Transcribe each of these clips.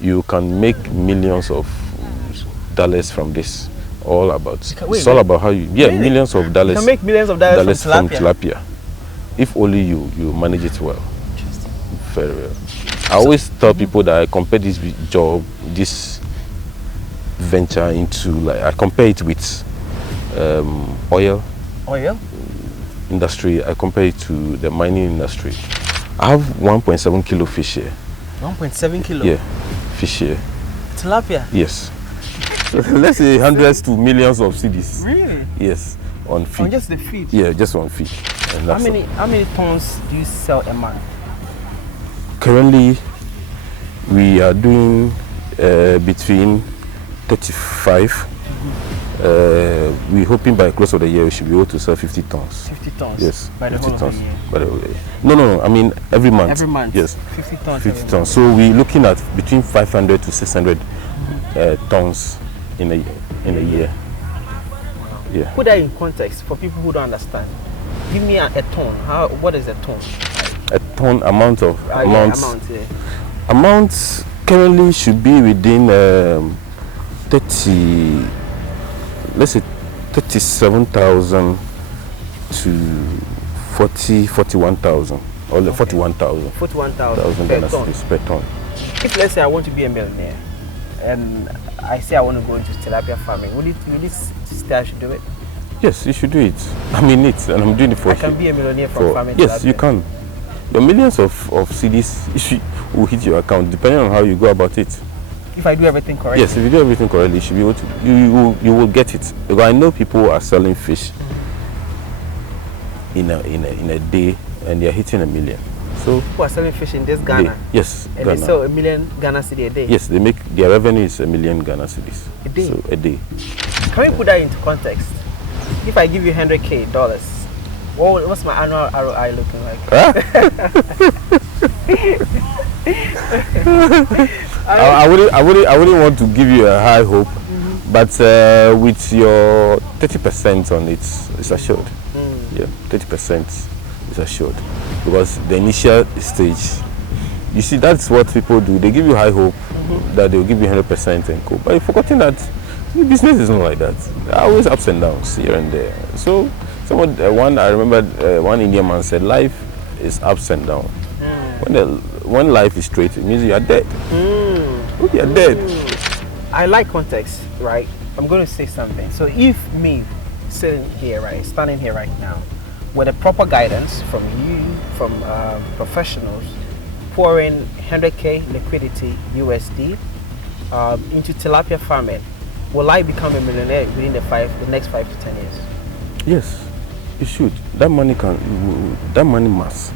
you can make millions of dollars from this. All about Wait, it's all about how you really? millions of dollars. You can make millions of dollars from tilapia if only you manage it well. Very well. I always tell people that I compare this job, this venture into, like, I compare it with oil industry. I compare it to the mining industry. I have 1.7 kilo fish here. 1.7 kilo? Yeah, fish here. Tilapia? Yes. Let's say hundreds to millions of cedis. Really? Yes, on feed. On just the feed? Yeah, just on feed. How many tons do you sell a month? Currently, we are doing between 35. We're hoping by the close of the year we should be able to sell 50 tons. 50 tons? Yes. By the whole of the year? By the whole year. No. I mean every month. Every month? Yes. 50 tons? 50 tons. So we're looking at between 500 to 600 tons in a year. Yeah. Put that in context for people who don't understand. Give me a ton. What is a ton? A ton amount currently should be within 37,000 to 41,000 or 41,000. 41,000 per ton. If let's say I want to be a millionaire and I say I want to go into tilapia farming, would you say I should do it? Yes, you should do it. I mean it, and I'm doing it for you. I can be a millionaire from farming tilapia? Yes, you can. The millions of CDs will hit your account depending on how you go about it. If I do everything correctly? Yes, if you do everything correctly, you should be able to. You will get it. Because I know people who are selling fish in a day, and they are hitting 1 million. So people are selling fish in this Ghana? Yes, and Ghana. They sell 1 million Ghana cedi a day? Yes, they make their revenue is 1 million Ghana cedis. A day? So a day. Can we put that into context? If I give you $100K, what's my annual ROI looking like? Huh? I wouldn't want to give you a high hope, but with your 30% on it, it's assured. Yeah, 30% is assured, because the initial stage, you see, that's what people do. They give you high hope that they'll give you 100% and go, but you've forgotten that the business is not like that. There are always ups and downs here and there. So I remember one Indian man said, life is ups and downs. When life is straight, it means you are dead. You are dead. I like context, right? I'm going to say something. So if me standing here right now, with a proper guidance from you, from professionals, pouring 100K liquidity USD into tilapia farming, will I become a millionaire within the next 5 to 10 years? Yes, you should. That money must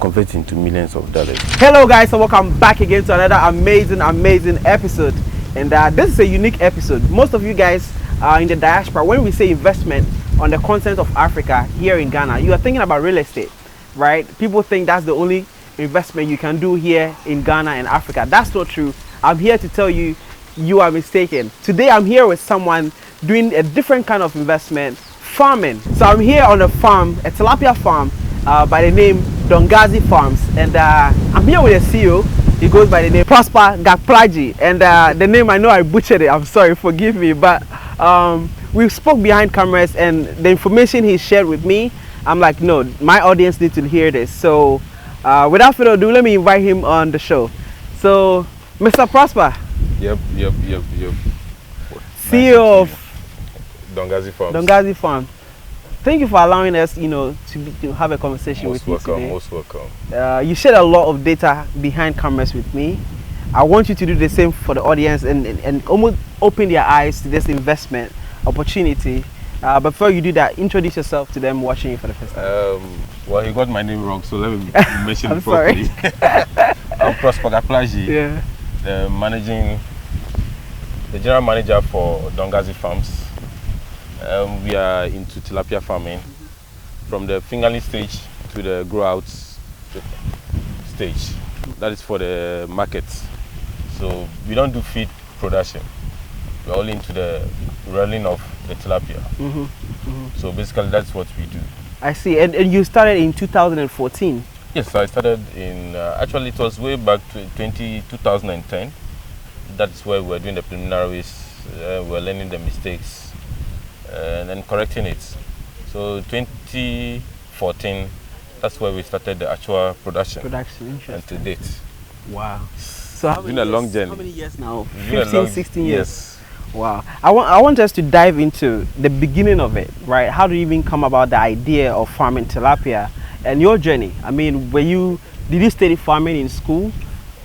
convert into millions of dollars. Hello guys, and welcome back again to another amazing episode. And this is a unique episode. Most of you guys are in the diaspora. When we say investment on the continent of Africa here in Ghana, you are thinking about real estate, right? People think that's the only investment you can do here in Ghana and Africa. That's not true. I'm here to tell you, you are mistaken. Today I'm here with someone doing a different kind of investment, farming. So I'm here on a farm, a tilapia farm by the name Dongazi Farms, and I'm here with a CEO. He goes by the name Prosper Gakplaji, and the name, I know I butchered it, I'm sorry, forgive me, but we spoke behind cameras, and the information he shared with me, I'm like, no, my audience needs to hear this. So without further ado, let me invite him on the show. So Mr. Prosper. Yep. CEO of Dongazi Farms. Dongazi Farm. Thank you for allowing us, to have a conversation with you today. Most welcome. You shared a lot of data behind cameras with me. I want you to do the same for the audience and almost open their eyes to this investment opportunity. But before you do that, introduce yourself to them watching you for the first time. Well, you got my name wrong, so let me mention I'm it properly. I'm Prosper Gakplaji, the general manager for Dongazi Farms. We are into tilapia farming from the fingerling stage to the grow out stage. That is for the market. So we don't do feed production. We're only into the rearing of the tilapia. So basically that's what we do. I see. And you started in 2014? Yes, I started in, actually it was way back to 2010. That's where we were doing the preliminaries, we were learning the mistakes and then correcting it. So 2014, that's where we started the actual production. Interesting. And to date. Wow. So It's been a long journey. How many years now? It's been a 15, long- 16 years. Yes. Wow. I want us to dive into the beginning of it, right? How do you even come about the idea of farming tilapia and your journey? I mean, did you study farming in school?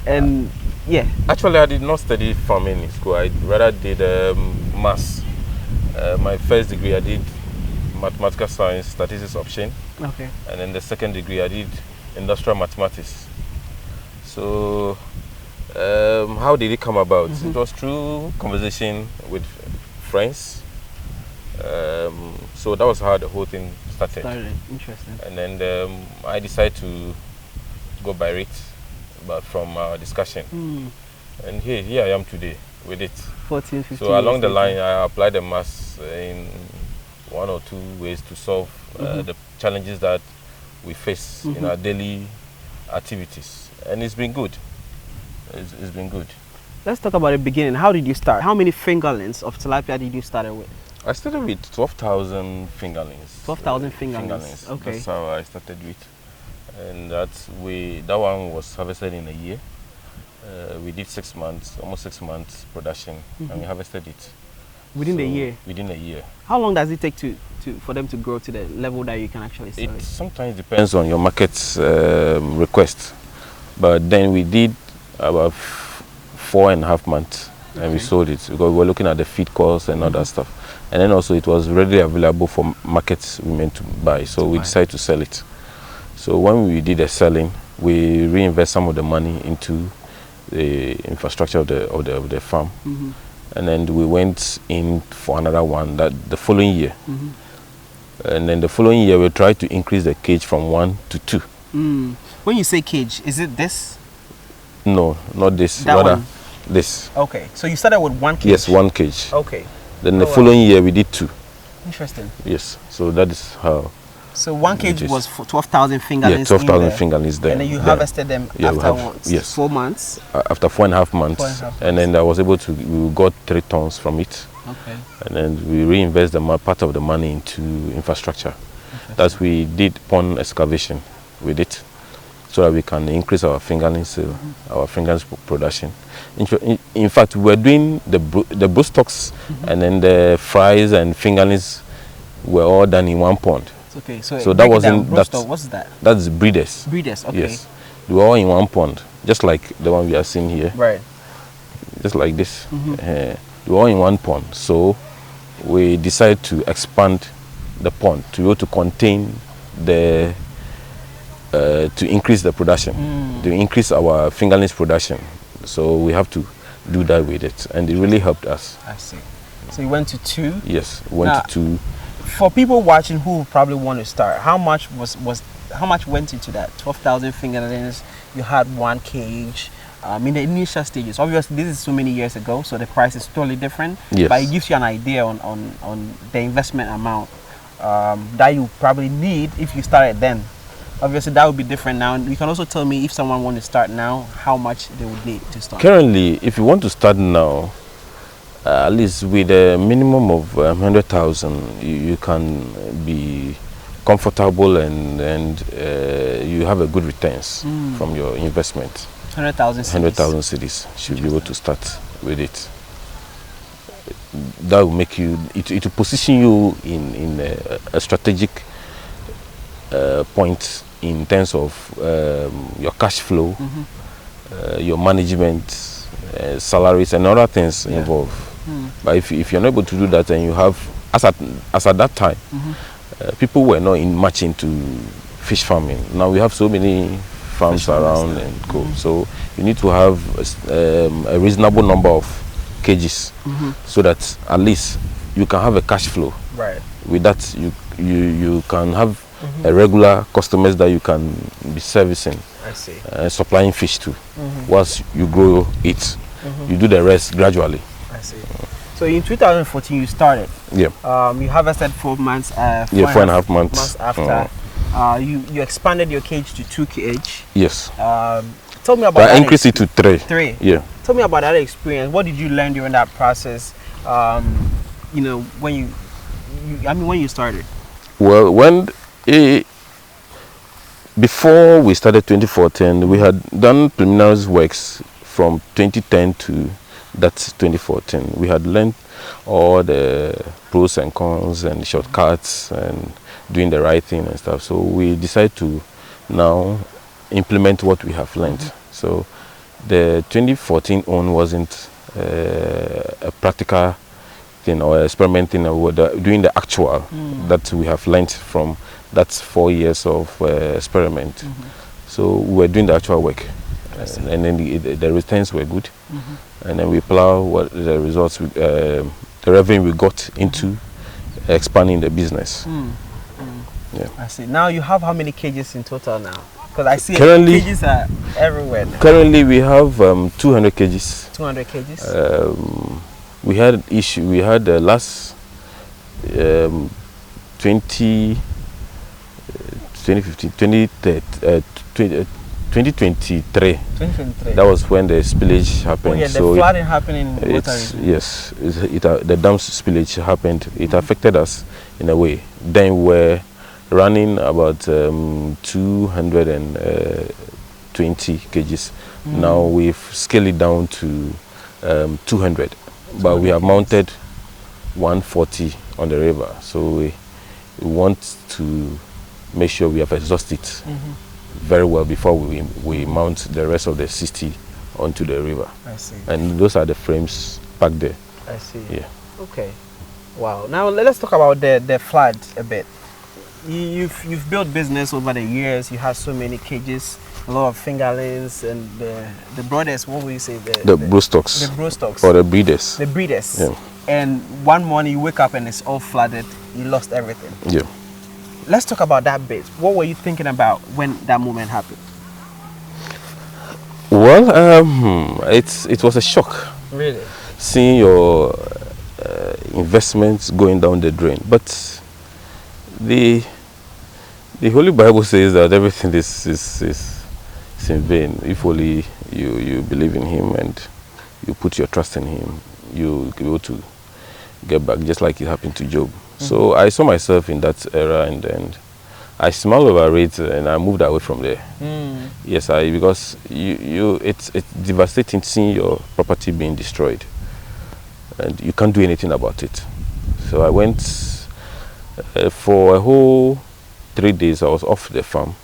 And yeah. Actually, I did not study farming in school. I rather did maths. My first degree, I did mathematical science, statistics option. Okay. And then the second degree, I did industrial mathematics. So, how did it come about? It was through conversation with friends. So that was how the whole thing started. Interesting. And then I decided to go by it, but from our discussion. And here I am today with it. 14, 15 So along the years line, I applied the maths in one or two ways to solve the challenges that we face in our daily activities. And it's been good. It's been good. Let's talk about the beginning. How did you start? How many fingerlings of tilapia did you start with? I started with 12,000 fingerlings. 12,000 fingerlings. Okay. That's how I started with. And that one was harvested in a year. We did 6 months, almost 6 months production, and we harvested it. Within a year? Within a year. How long does it take for them to grow to the level that you can actually sell it? Sometimes depends on your market's request. But then we did about 4.5 months, and we sold it because we were looking at the feed costs and other stuff. And then also it was readily available for markets we meant to buy, so we decided to sell it. So when we did the selling, we reinvest some of the money into the infrastructure of the farm, and then we went in for another one the following year. And then the following year we tried to increase the cage from 1 to 2. When you say cage, is it this? No, not this. That rather one? this. Okay, so you started with 1 cage? Yes, 1 cage. Okay. Then the following year we did 2. Interesting. Yes, so that is how. So 1 cage was for 12,000 fingerlings. Yeah, 12,000 fingerlings there. And then you harvested them after what? Yes. 4 months? After 4.5 months. And then I was able to, we got 3 tons from it. Okay. And then we reinvest part of the money into infrastructure. That's we did pond excavation with it, so that we can increase our fingerlings, our fingerlings production. In fact, we were doing the broodstocks, and then the fries and fingerlings were all done in 1 pond. Okay, so that wasn't what's that? That's breeders. Breeders, okay. Yes, they were all in 1 pond, just like the one we are seeing here. Right. Just like this. They were all in 1 pond. So we decided to expand the pond to be able to contain the to increase the production, to increase our fingerlings production. So we have to do that with it, and it really helped us. I see. So you went to 2? Yes, went to 2. For people watching who probably want to start, how much went into that? 12,000 fingerlings. You had 1 cage. In the initial stages, obviously this is so many years ago, so the price is totally different. Yes. But it gives you an idea on the investment amount that you probably need if you started then. Obviously that would be different now. You can also tell me if someone wants to start now, how much they would need to start. Currently, if you want to start now, at least with a minimum of 100,000, you can be comfortable and you have a good returns from your investment. 100,000 cedis. 100,000 cedis should be able to start with it. That will make you, it will position you in a strategic point in terms of your cash flow, your management, salaries and other things involved. But if you're not able to do that, and you have, as at that time, people were not much into fish farming. Now we have so many farms around and go. So you need to have a reasonable number of cages, so that at least you can have a cash flow. Right. With that, you can have a regular customers that you can be servicing. I see. Supplying fish to. Once you grow it, you do the rest gradually. I see. So in 2014 you started. Yeah. You harvested 4 months. 4.5 months after. you expanded your cage to 2 kg. Yes. Tell me about But that. I increased it to 3. 3. Yeah. Tell me about that experience. What did you learn during that process? You know, when when you started. Well, before we started 2014, we had done preliminary works from 2010 to that 2014. We had learned all the pros and cons and shortcuts and doing the right thing and stuff. So we decided to now implement what we have learned. So the 2014 one wasn't a practical thing or experimenting or doing the actual that we have learned from that 4 years of experiment. So we were doing the actual work, and then the returns were good, and then we plow what the results, the revenue we got into expanding the business. Yeah. I see. Now you have how many cages in total now? Because I see currently, cages are everywhere now. Currently we have 200 cages. 200 cages. We had issue. We had last 2015, 2023. That was when the spillage happened. Oh yeah, the so flooding happening in Volta Region. Yes, the dam spillage happened. It affected us in a way. Then we're running about 220 kgs. Now we've scaled it down to 200, but we have mounted 140 on the river. So we want to make sure we have exhausted very well before we mount the rest of the 60 onto the river. I see. And those are the frames packed there. I see. Yeah. Okay. Wow. Now let's talk about the flood a bit. You've built business over the years. You have so many cages, a lot of fingerlings, and the brothers. What will you say? The broodstocks. The broodstocks. Or the breeders. The breeders. Yeah. And one morning you wake up and it's all flooded. You lost everything. Yeah. Let's talk about that bit. What were you thinking about when that moment happened? Well, it was a shock. Really? Seeing your investments going down the drain. But the Holy Bible says that everything is in vain. If only you believe in Him and you put your trust in Him, you'll be able to get back, just like it happened to Job. So I saw myself in that era, and then I smiled over it, and I moved away from there. Yes, because it's devastating seeing your property being destroyed, and you can't do anything about it. So I went for a whole 3 days. I was off the farm,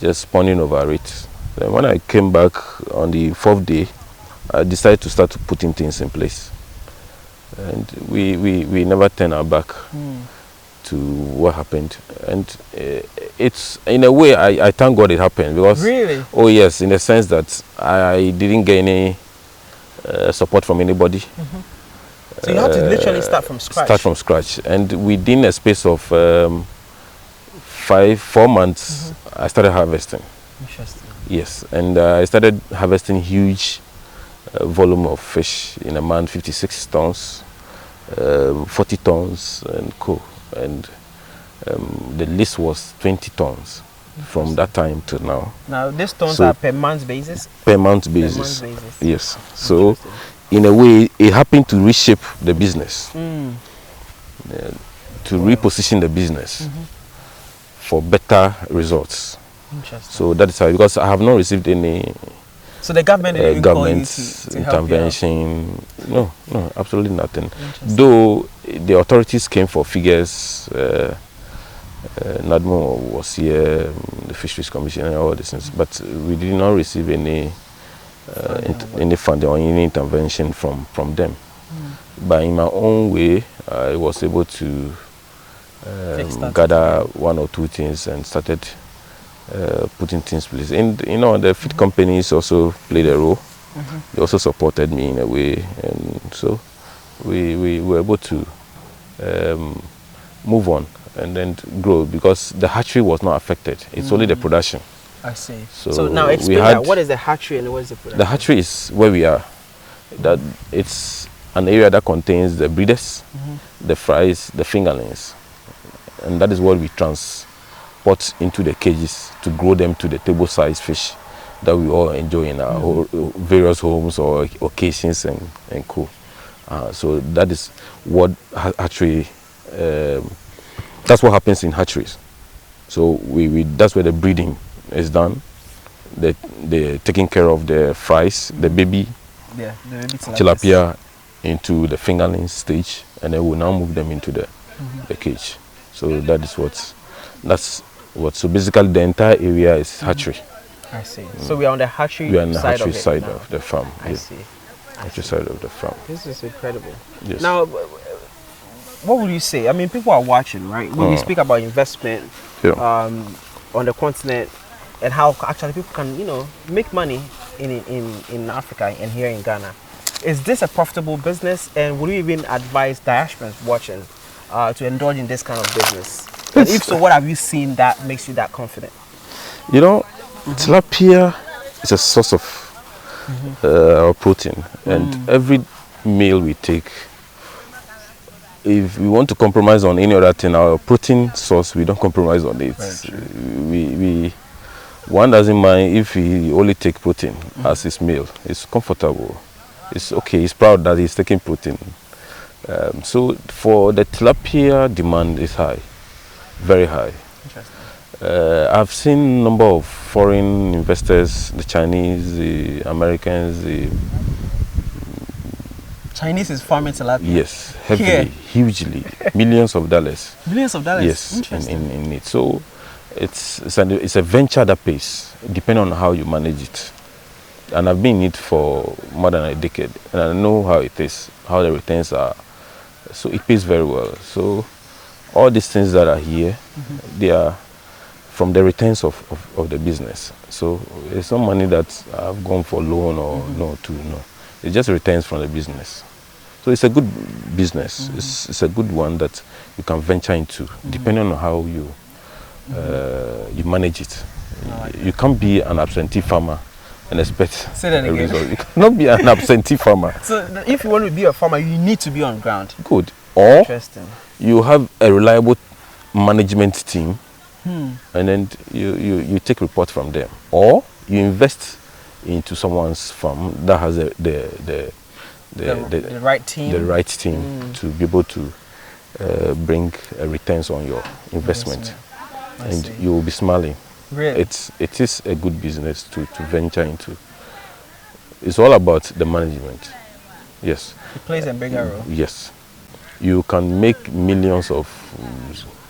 just pondering over it. Then when I came back on the 4th day, I decided to start putting things in place. And we never turn our back to what happened. And it's, in a way, I thank God it happened. Because, really? Oh yes, in the sense that I didn't get any support from anybody. So you had to literally start from scratch? Start from scratch. And within a space of 4 months, I started harvesting. Interesting. Yes, and I started harvesting huge volume of fish in a month, 56 tons, 40 tons, and co. And the list was 20 tons from that time to now. Now these tons are per month basis? Per month basis. Yes. So in a way, it happened to reshape the business, to reposition the business for better results. Interesting. So that is how, because I have not received any so the government didn't call you to intervention. No, absolutely nothing. Though the authorities came for figures, NADMO was here, the Fisheries Commission, and all these things, but we did not receive any funding or any intervention from them. But in my own way, I was able to gather 1 or 2 things and started putting things in place. And the feed companies also played a role. They also supported me in a way, and so we were able to move on and then grow, because the hatchery was not affected. It's only the production. I see. So now explain that. What is the hatchery and what is the production? The hatchery is where we are. That it's an area that contains the breeders, the fries, the fingerlings, and that is what we pots into the cages to grow them to the table size fish that we all enjoy in our various homes or occasions and co. So that is what hatchery. That's what happens in hatcheries. So that's where the breeding is done. They're taking care of the fries, the baby tilapia into the fingerling stage, and then we'll now move them into the cage. So that's what. So basically, the entire area is hatchery. I see. So we are on the hatchery side of the farm. I see. Hatchery side of the farm. This is incredible. Yes. Now, what would you say? I mean, people are watching, right? When we speak about investment on the continent and how actually people can, make money in Africa and here in Ghana. Is this a profitable business? And would you even advise diasporans watching to indulge in this kind of business? And if so, what have you seen that makes you that confident? Tilapia is a source of protein, and every meal we take, if we want to compromise on any other thing, our protein source, we don't compromise on it. One doesn't mind if he only take protein as his meal. It's comfortable. It's okay. He's proud that he's taking protein. So for the tilapia, demand is high, very high. Interesting. I've seen number of foreign investors, the Chinese, the Americans, Chinese is farming tilapia. Yes, heavily, hugely, millions of dollars. Millions of dollars. Yes, in it. So it's a venture that pays, depending on how you manage it. And I've been in it for more than a decade, and I know how it is, how the returns are. So it pays very well. So all these things that are here, they are from the returns of the business. So it's not money that I've gone for loan or no. It just returns from the business. So it's a good business. It's a good one that you can venture into, depending on how you manage it. You can't be an absentee farmer and expect Say that again. result. You cannot be an absentee farmer. So if you want to be a farmer, you need to be on ground. Good. Or Interesting. you have a reliable management team, and then you take report from them, or you invest into someone's farm that has the right team. The right team to be able to bring returns on your investment, and you will be smiling. Really? It is a good business to venture into. It's all about the management. Yes. It plays a bigger role. Yes. You can make millions of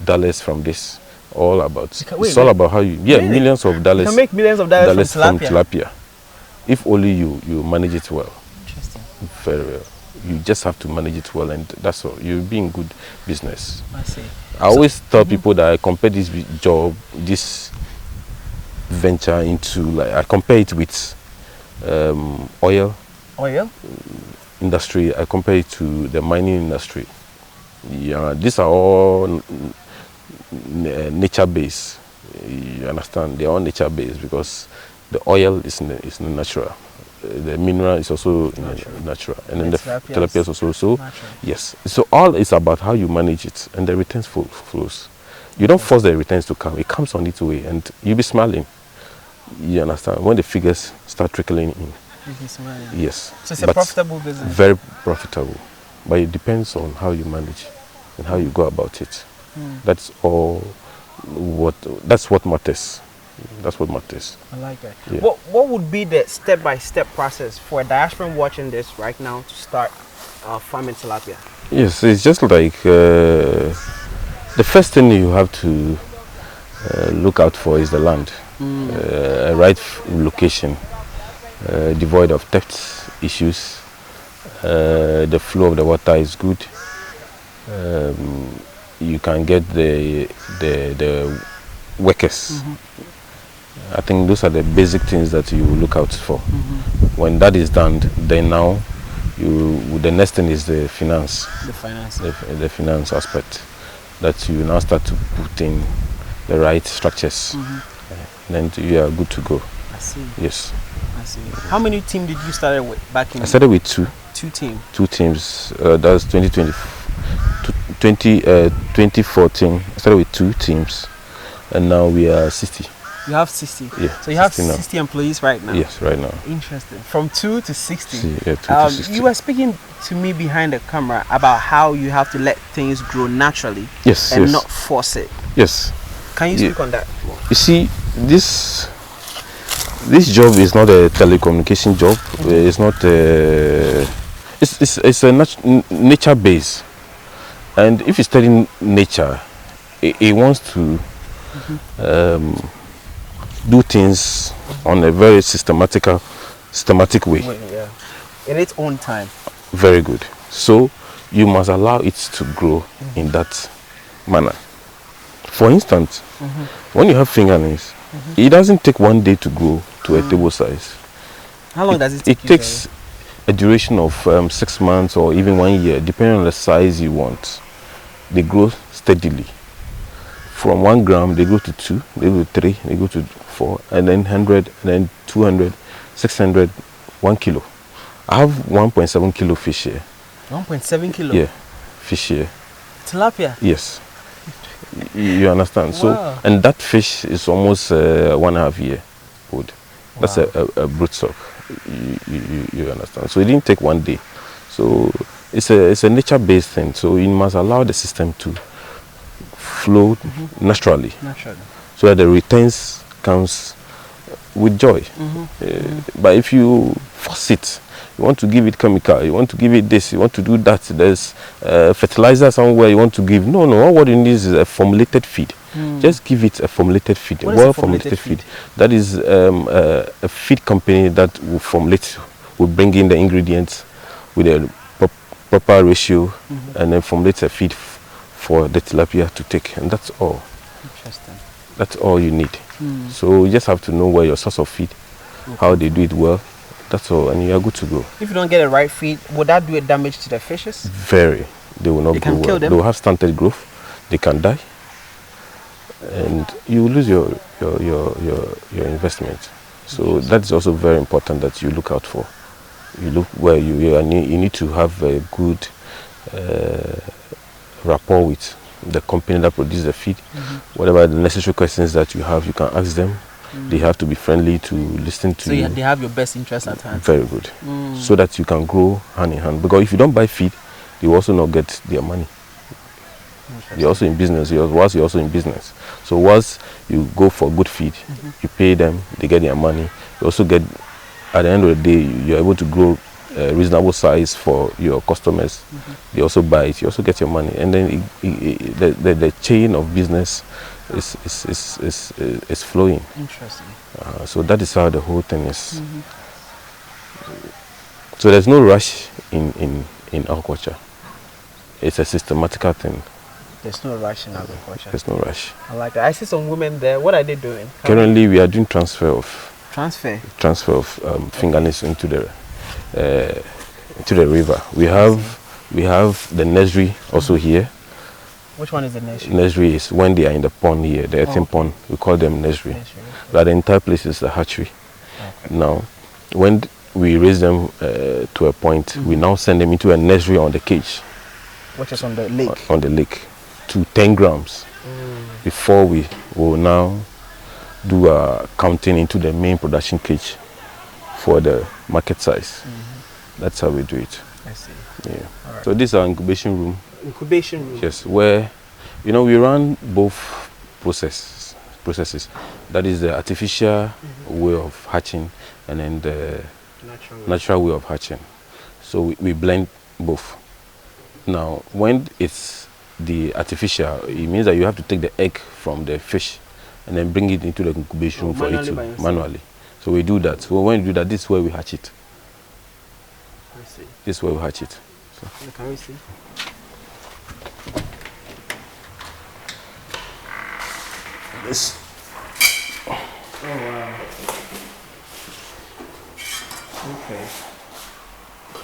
dollars from this. All about. It's all about how you. Yeah, really? Millions of dollars. You can make millions of dollars from tilapia. If only you manage it well. Interesting. Very well. You just have to manage it well, and that's all. You'll be in good business. I see. I always tell people that I compare this job, this venture into, like, I compare it with oil industry. I compare it to the mining industry. Yeah, these are all nature based. You understand? They are all nature based because the oil is natural. The mineral is also natural, and then the tilapia is also so. Yes, so all is about how you manage it, and the returns flows. You don't force the returns to come; it comes on its way, and you'll be smiling. You understand? When the figures start trickling in, you'll be smiling. Yes. So it's a profitable business. Very profitable, but it depends on how you manage and how you go about it. That's all. That's what matters. That's what matters. I like that. Yeah. What would be the step-by-step process for a diasporan watching this right now to start farming tilapia? Yes, it's just like the first thing you have to look out for is the land, a right location, devoid of theft issues. The flow of the water is good. You can get the workers. I think those are the basic things that you look out for. When that is done, then now the next thing is the finance. The finance aspect, that you now start to put in the right structures. Then you are good to go. I see. Yes. I see. How many teams did you start with back in? I started with two. Two teams. Two teams. That was 2014. I started with two teams. and now we are 60. You have 60. Yeah. So you have 60 now. 60 employees right now. Yes, right now. Interesting. From 2 to 60. Yeah, 2 to 60. You were speaking to me behind the camera about how you have to let things grow naturally. Yes. And not force it. Yes. Can you speak on that? You see, this job is not a telecommunication job. It's not a. It's a nature base, and if you study nature, it wants to do things on a very systematic way. Yeah. In its own time. Very good. So you must allow it to grow in that manner. For instance, when you have fingernails, it doesn't take one day to grow to a table size. How long does it take? It takes a duration of 6 months or even 1 year, depending on the size you want. They grow steadily. From 1 gram, they go to 2, they go to 3, they go to 4, and then 100, and then 200, 600, 1 kilo. I have 1.7 kilo fish here. 1.7 kilo? Yeah, fish here. Tilapia? Yes. You understand? Wow. So, and that fish is almost 1.5 year old. That's a broodstock. You understand? So it didn't take 1 day. So it's a nature-based thing. So you must allow the system to flow naturally, so that the returns comes with joy. But if you force it, you want to give it chemical, you want to give it this, you want to do that, there's fertilizer somewhere you want to give. No, all what you need is a formulated feed. Just give it a formulated feed, a well-formulated feed. That is a feed company that will formulate, will bring in the ingredients with a proper ratio, and then formulate a feed for the tilapia to take, and that's all. Interesting. That's all you need. So you just have to know where your source of feed, how they do it well. That's all, and you are good to go. If you don't get the right feed, would that do a damage to the fishes? Very. They will not grow well. They will have stunted growth. They can die, and you will lose your investment. So that's also very important that you look out for. You look where you need to have a good rapport with the company that produces the feed. Whatever the necessary questions that you have, you can ask them. They have to be friendly to listen to you. So they have your best interest at hand. Very good. So that you can grow hand in hand. Because if you don't buy feed, you also not get their money. You're also in business. You're also in business. So once you go for good feed, you pay them, they get their money. You also get, at the end of the day, you're able to grow a reasonable size for your customers. They also buy it. You also get your money, and then the chain of business is flowing. Interesting. So that is how the whole thing is. So there's no rush in agriculture. It's a systematical thing. There's no rush in agriculture. There's no rush. I like that. I see some women there. What are they doing? Currently, we are doing transfer of fingernails into the river. We have the nursery also here. Which one is the nursery? Nursery is when they are in the pond here, the earthen pond. We call them nursery. But the entire place is a hatchery. Now, when we raise them to a point, we now send them into a nursery on the cage. Which is on the lake? On the lake, to 10 grams. Before we will now do a counting into the main production cage for the market size. That's how we do it. I see. Yeah. Right. So this is our incubation room. Incubation room? Yes, where, we run both processes. That is the artificial way of hatching, and then the natural way of hatching. So we blend both. Now, when it's the artificial, it means that you have to take the egg from the fish and then bring it into the incubation room for it to manually. So we do that. So when we do that, this is where we hatch it. I see. This is where we hatch it. So. Can we see? This. Oh wow. Okay.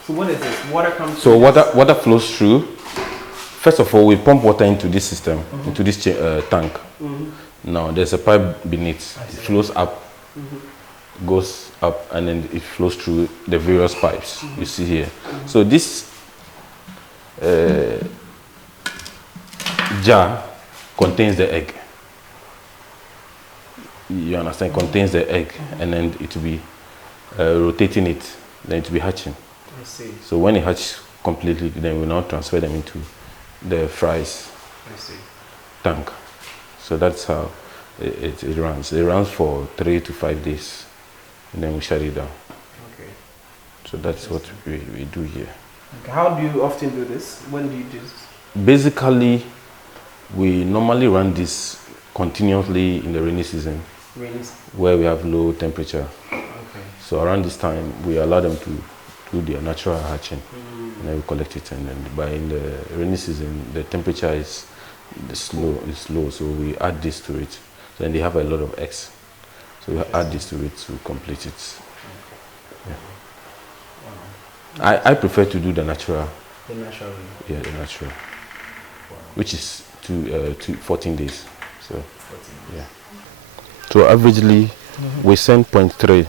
So what is this? Water comes. So water flows through. First of all, we pump water into this system, into this tank. Now there's a pipe beneath. It flows up, goes up, and then it flows through the various pipes you see here. So this jar contains the egg. You understand? Contains the egg, and then it will be rotating it, then it will be hatching. I see. So when it hatches completely, then we now transfer them into the fries tank. So that's how it runs. It runs for 3 to 5 days, and then we shut it down. Okay. So that's what we do here. Okay. How do you often do this? When do you do this? Basically, we normally run this continuously in the rainy season, where we have low temperature. Okay. So around this time, we allow them to do their natural hatching, and then we collect it. And then by in the rainy season, the temperature is low, so we add this to it. So then they have a lot of eggs. So we add this to it to complete it. Yeah. I prefer to do the natural. The natural. Yeah, the natural. Which is 14 days. So 14 days. Yeah. So averagely, we send 0.3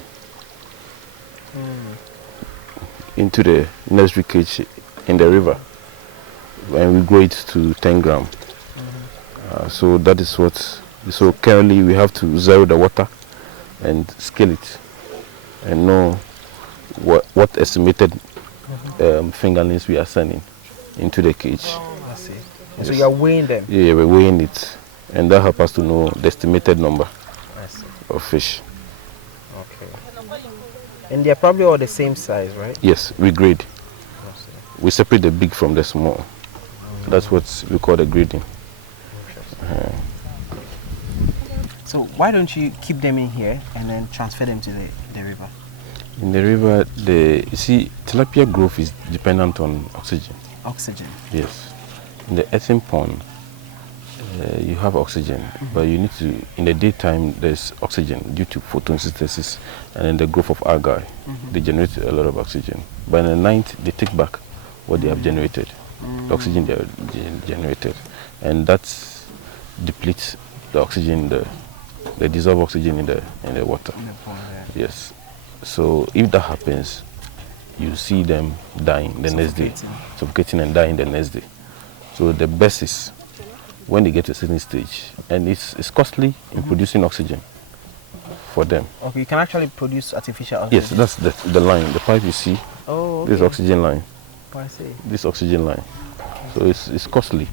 into the nursery cage in the river, and we grow it to 10 gram. So that is what. So currently we have to zero the water and scale it, and know what estimated fingerlings we are sending into the cage. I see. Yes. So you are weighing them? Yeah, we're weighing it, and that helps us to know the estimated number of fish. Okay. And they're probably all the same size, right? Yes, we grade. We separate the big from the small. That's what we call the grading. So why don't you keep them in here and then transfer them to the river? In the river, you see, tilapia growth is dependent on oxygen. Oxygen? Yes. In the earthen pond, you have oxygen, but you need to, in the daytime, there's oxygen due to photosynthesis and then the growth of algae. They generate a lot of oxygen. But in the night, they take back what they have generated, the oxygen they have generated. And that depletes the oxygen, the dissolved oxygen in the water. In the pond, yeah. Yes. So if that happens, you see them dying the next day, suffocating and dying the next day. So the best is when they get to a certain stage, and it's costly in producing oxygen for them. Okay, you can actually produce artificial oxygen. Yes, that's the line, the pipe you see. Oh, okay. This oxygen line. Oh, I see. This oxygen line. So it's costly.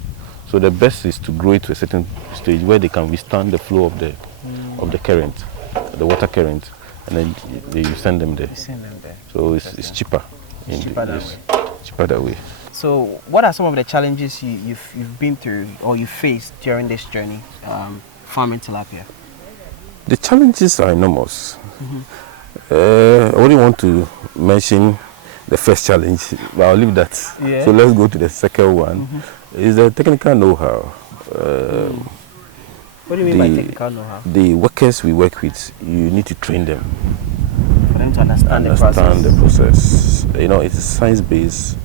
So the best is to grow it to a certain stage where they can withstand the flow of the current, the water current, and then you send them there. You send them there. So it's cheaper. It's cheaper that way. Cheaper that way. So what are some of the challenges you've been through or you faced during this journey farming tilapia? The challenges are enormous. I only want to mention the first challenge, but I'll leave that. Yeah. So let's go to the second one. Is the technical know-how. What do you mean by technical know-how? The workers we work with, you need to train them. For them to understand the process. You know, it's science-based,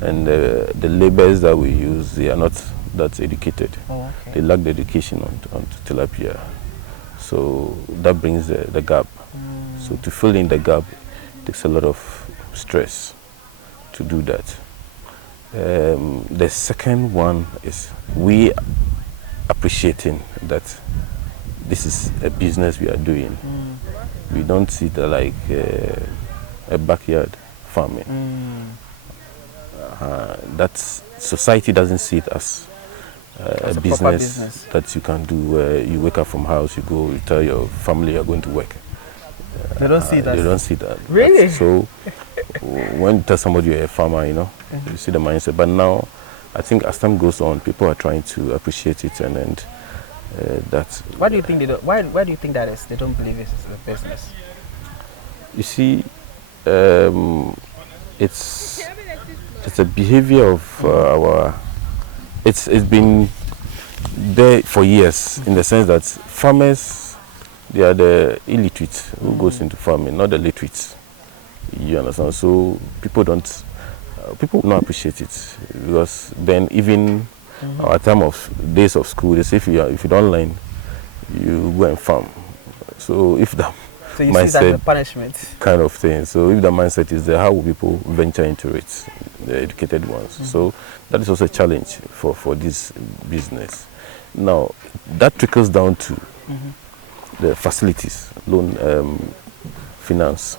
and the laborers that we use, they are not that educated. Oh, okay. They lack the education on tilapia. So that brings the gap. So to fill in the gap, it takes a lot of stress to do that. The second one is we appreciating that this is a business we are doing. We don't see it like a backyard farming. That society doesn't see it as a business that you can do where you wake up from house, you go, you tell your family you're going to work. They don't see that. They don't see that. Really? So when you tell somebody you're a farmer, you know, you see the mindset. But now, I think as time goes on, people are trying to appreciate it, and that. Why do you think they don't? Why do you think that is? They don't believe it's a business. You see, it's a behavior of our. It's been there for years, in the sense that farmers, they are the illiterates who goes into farming, not the literates. You understand? So people don't appreciate it, because then even our time of days of school, they say if you don't learn, you go and farm. So if that so you mindset, see that the punishment kind of thing. So if the mindset is there, how will people venture into it? The educated ones. So that is also a challenge for this business. Now that trickles down to the facilities, loan, finance,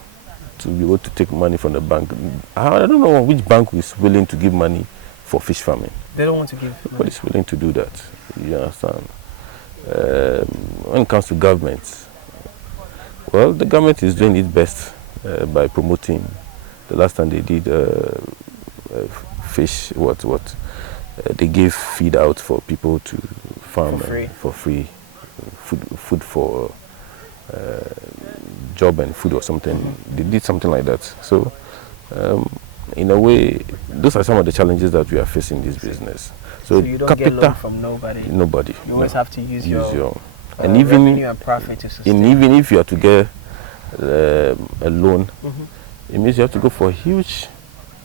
to be able to take money from the bank. I don't know which bank is willing to give money for fish farming. They don't want to give. Nobody's willing to do that. You understand? When it comes to government, well, the government is doing its best by promoting. The last time they did fish, they gave feed out for people to farm for free, food for job and food or something. They did something like that. So, in a way, those are some of the challenges that we are facing in this business. So you don't get loan from nobody. Nobody. You always have to use your and even revenue and profit to sustain. And even if you are to get a loan, it means you have to go for a huge.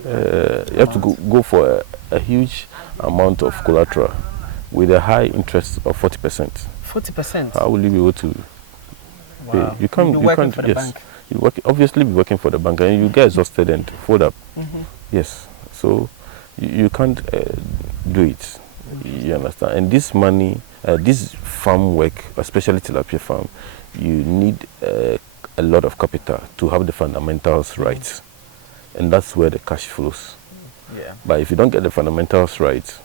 You have to go for a huge amount of collateral with a high interest of 40%. 40%. How will you be able to pay? You can't. You'll be working for the bank. You obviously be working for the bank, and you get exhausted and fold up. Yes. So you can't do it. You understand? And this money, this farm work, especially tilapia farm, you need a lot of capital to have the fundamentals right, and that's where the cash flows. Yeah. But if you don't get the fundamentals right,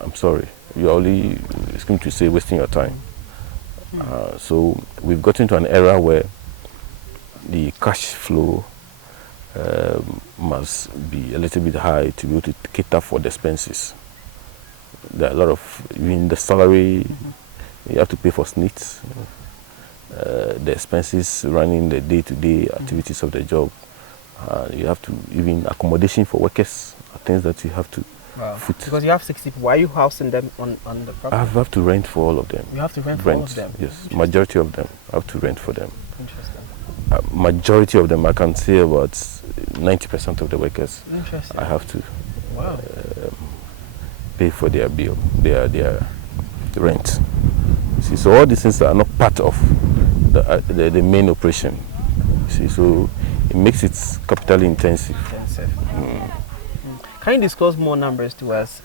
I'm sorry, you're only, it's going to say, wasting your time. So we've gotten to an era where the cash flow must be a little bit high to be able to cater for the expenses. There are a lot of, even the salary, you have to pay for SNITs, the expenses running the day-to-day activities of the job. You have to, even accommodation for workers, things that you have to foot. Because you have 60 people, why are you housing them on the property? I have to rent for all of them. You have to rent for all of them? Yes, majority of them. I have to rent for them. Interesting. Majority of them, I can say about 90% of the workers. Interesting. I have to Wow. pay for their bill, their rent. See, so all these things are not part of the main operation. See, so it makes it capitally intensive. Can you discuss more numbers to us?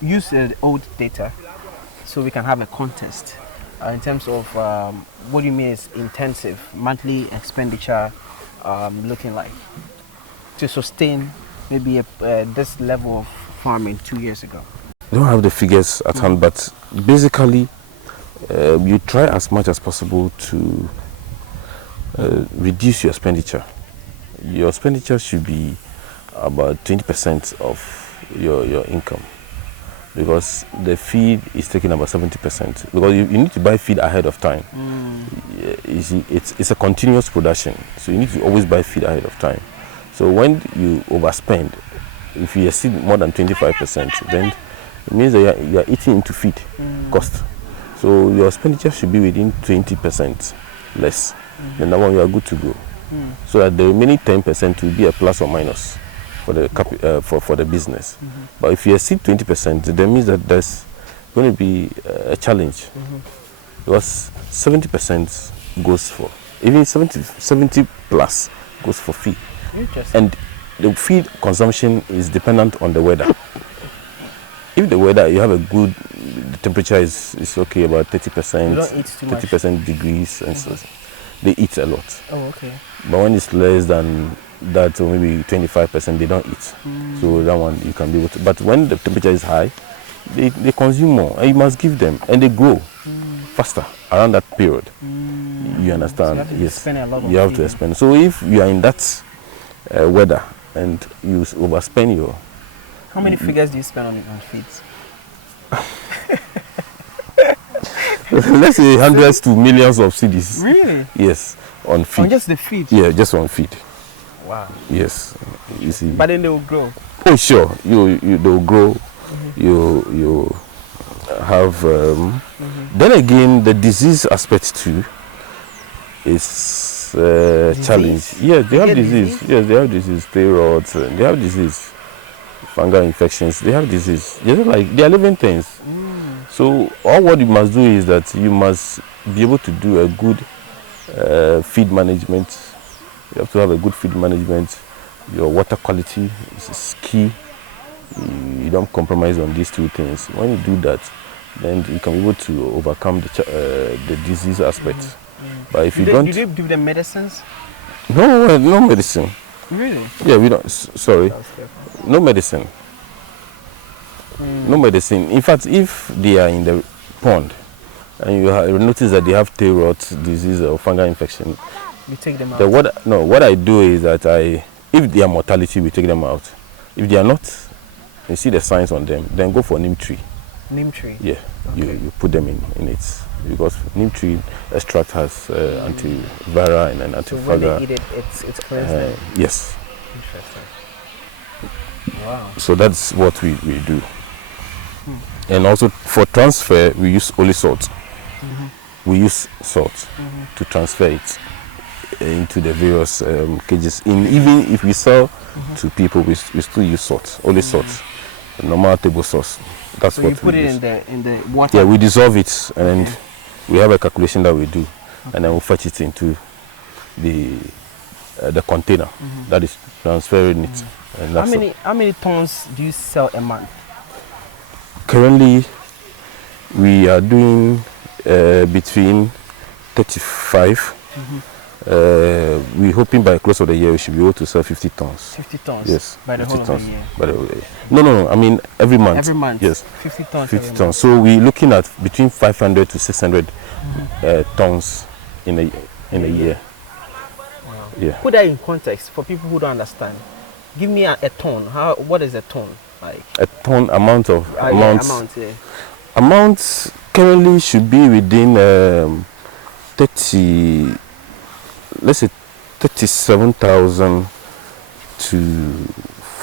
Use old data so we can have a contest in terms of what you mean is intensive monthly expenditure looking like to sustain maybe this level of farming 2 years ago. I don't have the figures at hand, but basically you try as much as possible to reduce your expenditure. Your expenditure should be about 20% of your income, because the feed is taking about 70%, because you need to buy feed ahead of time. You see, it's a continuous production, so you need to always buy feed ahead of time. So when you overspend, if you exceed more than 25%, then it means that you are eating into feed cost. So your expenditure should be within 20% less. Then that one you are good to go. So that the remaining 10% will be a plus or minus for the for the business. But if you exceed 20%, that means that there's going to be a challenge, because 70% goes for, even 70 plus goes for feed. And the feed consumption is dependent on the weather. If the weather, you have a good, the temperature is okay, about 30%, 30% degrees, and so they eat a lot. Oh, okay. But when it's less than that, or maybe 25%, they don't eat. So that one you can be able to. But when the temperature is high, they consume more, and you must give them, and they grow faster around that period. You understand? So you have to spend a lot of you have to spend. So if you are in that weather and you overspend your. How many figures do you spend on feeds? Let's say hundreds to millions of cedis. Really? Yes, on feed. On just the feed? Yeah, just on feed. Wow. Yes, you see. But then they will grow. Oh, sure. You they'll grow. You have. Then again, the disease aspect too is challenge. Yeah, they have disease. Yes, they have disease. Steroids. They have disease. Fungal infections. They have disease. They are living things. So all what you must do is that you must be able to do a good feed management. You have to have a good feed management. Your water quality is key. You don't compromise on these two things. When you do that, then you can be able to overcome the disease aspect. But if you do don't, do they do the medicines? no medicine. Really? Yeah, we don't. Sorry, That was careful. no medicine. No medicine. In fact, if they are in the pond and you notice that they have tail rot disease or fungal infection, You take them out. what I do is that if they are mortality, we take them out. If they are not, you see the signs on them, then go for neem tree. Neem tree. Yeah, Okay. you put them in it, because neem tree extract has antiviral and an So when they antifungal. eat it, it's cleansed them. Yes. Interesting. Wow. So that's what we do. And also for transfer, we use only salt. We use salt to transfer it into the various cages. Even if we sell to people, we still use salt, only salt, normal table sauce. That's So what you put we it use. in the water. Yeah, we dissolve it, and we have a calculation that we do, and then we fetch it into the container that is transferring it. And that's How many tons do you sell a month? currently we are doing between 35. We're hoping by the close of the year we should be able to sell 50 tons. 50 tons. Yes, By the 50 whole of tons. the year. By the whole year. No. I mean every month. Every month. Yes, 50 tons. 50 every tons. So we're looking at between 500 to 600 tons in a year. Wow. Yeah. Put that in context for people who don't understand. Give me a ton. What is a ton like? A ton amount of Amount. currently should be within 30, let's say 37,000 to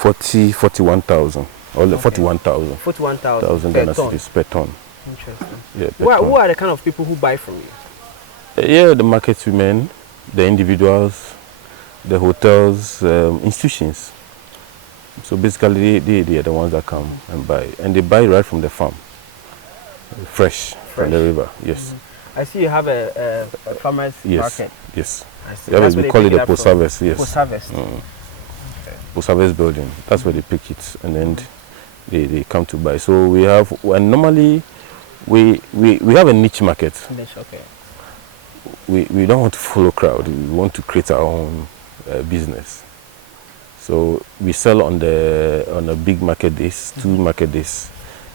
41,000 or 41,000 41,000 per Ghana ton. cedis per ton. Interesting. Yeah, per Who ton. are the kind of people who buy from you? Yeah, the market women, the individuals, the hotels, institutions. So basically, they are the ones that come and buy, and they buy right from the farm, fresh. From the river. Yes. I see you have a farmer's Yes. market. Yes. I see. Yeah, That's we where they call pick it the up post from. harvest. Yes. Post harvest. Post harvest building. That's where they pick it, and then they come to buy. So we have, and normally we have a niche market. Okay. We don't want to follow crowd. We want to create our own business. So we sell on a big market days, 2 market days.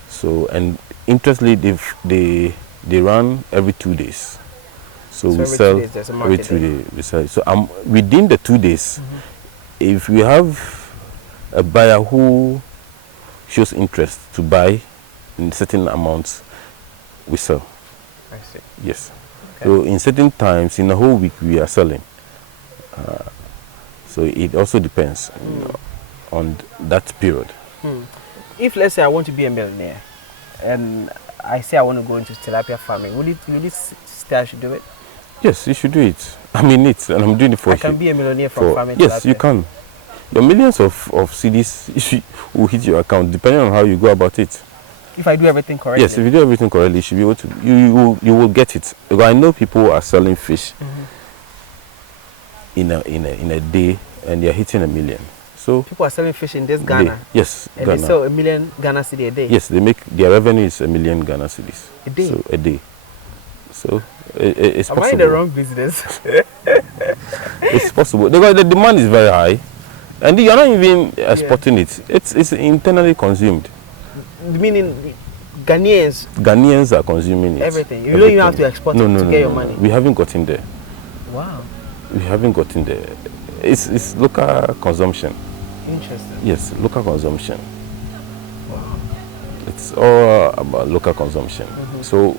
So, and interestingly, they run every 2 days. So we every sell 2 days there's a every market 2 day. days. We sell. So within the 2 days, if we have a buyer who shows interest to buy in certain amounts, we sell. I see. Yes. Okay. So in certain times, in a whole week, we are selling. So it also depends on that period. If let's say I want to be a millionaire, and I say I want to go into tilapia farming, would you say I should do it? Yes, you should do it. I mean it, and I'm doing it for I you. can be a millionaire from farming Yes, tilapia. you can. Your millions of CDs will hit your account depending on how you go about it. If I do everything correctly. Yes, if you do everything correctly, you should be able to. You will get it. Because I know people who are selling fish in a day, and they are hitting 1 million. So people are selling fish in this Ghana. Yes, And Ghana. they sell 1 million Ghana cedi a day. Yes, they make their revenue is 1 million Ghana cedis. A day? So a day. So it's Am possible. I in the wrong business? It's possible because the demand is very high, and you're not even exporting it. It's internally consumed. Meaning Ghanaians are consuming it. everything. You don't even have to export it to get your money. We haven't gotten there. Wow. We haven't gotten there. It's local consumption. Interesting. Yes, local consumption. It's all about local consumption. So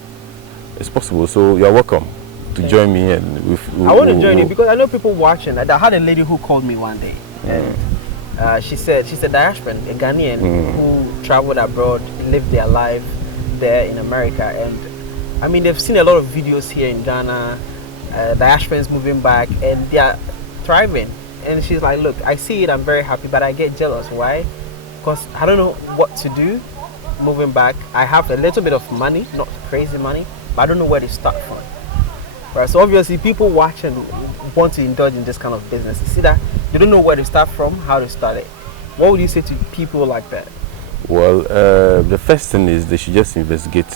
it's possible. So you're welcome to join me, and I want to join you because I know people watching. I had a lady who called me one day, and she's a diasporan, a Ghanaian who traveled abroad, lived their life there in America, and I mean they've seen a lot of videos here in Ghana, diasporans moving back, and they are thriving. And she's like, look, I see it, I'm very happy, but I get jealous. Why? Because I don't know what to do moving back. I have a little bit of money, not crazy money, but I don't know where to start from. Right, so obviously people watching want to indulge in this kind of business. You see that they don't know where to start from, how to start it. What would you say to people like that? Well, the first thing is they should just investigate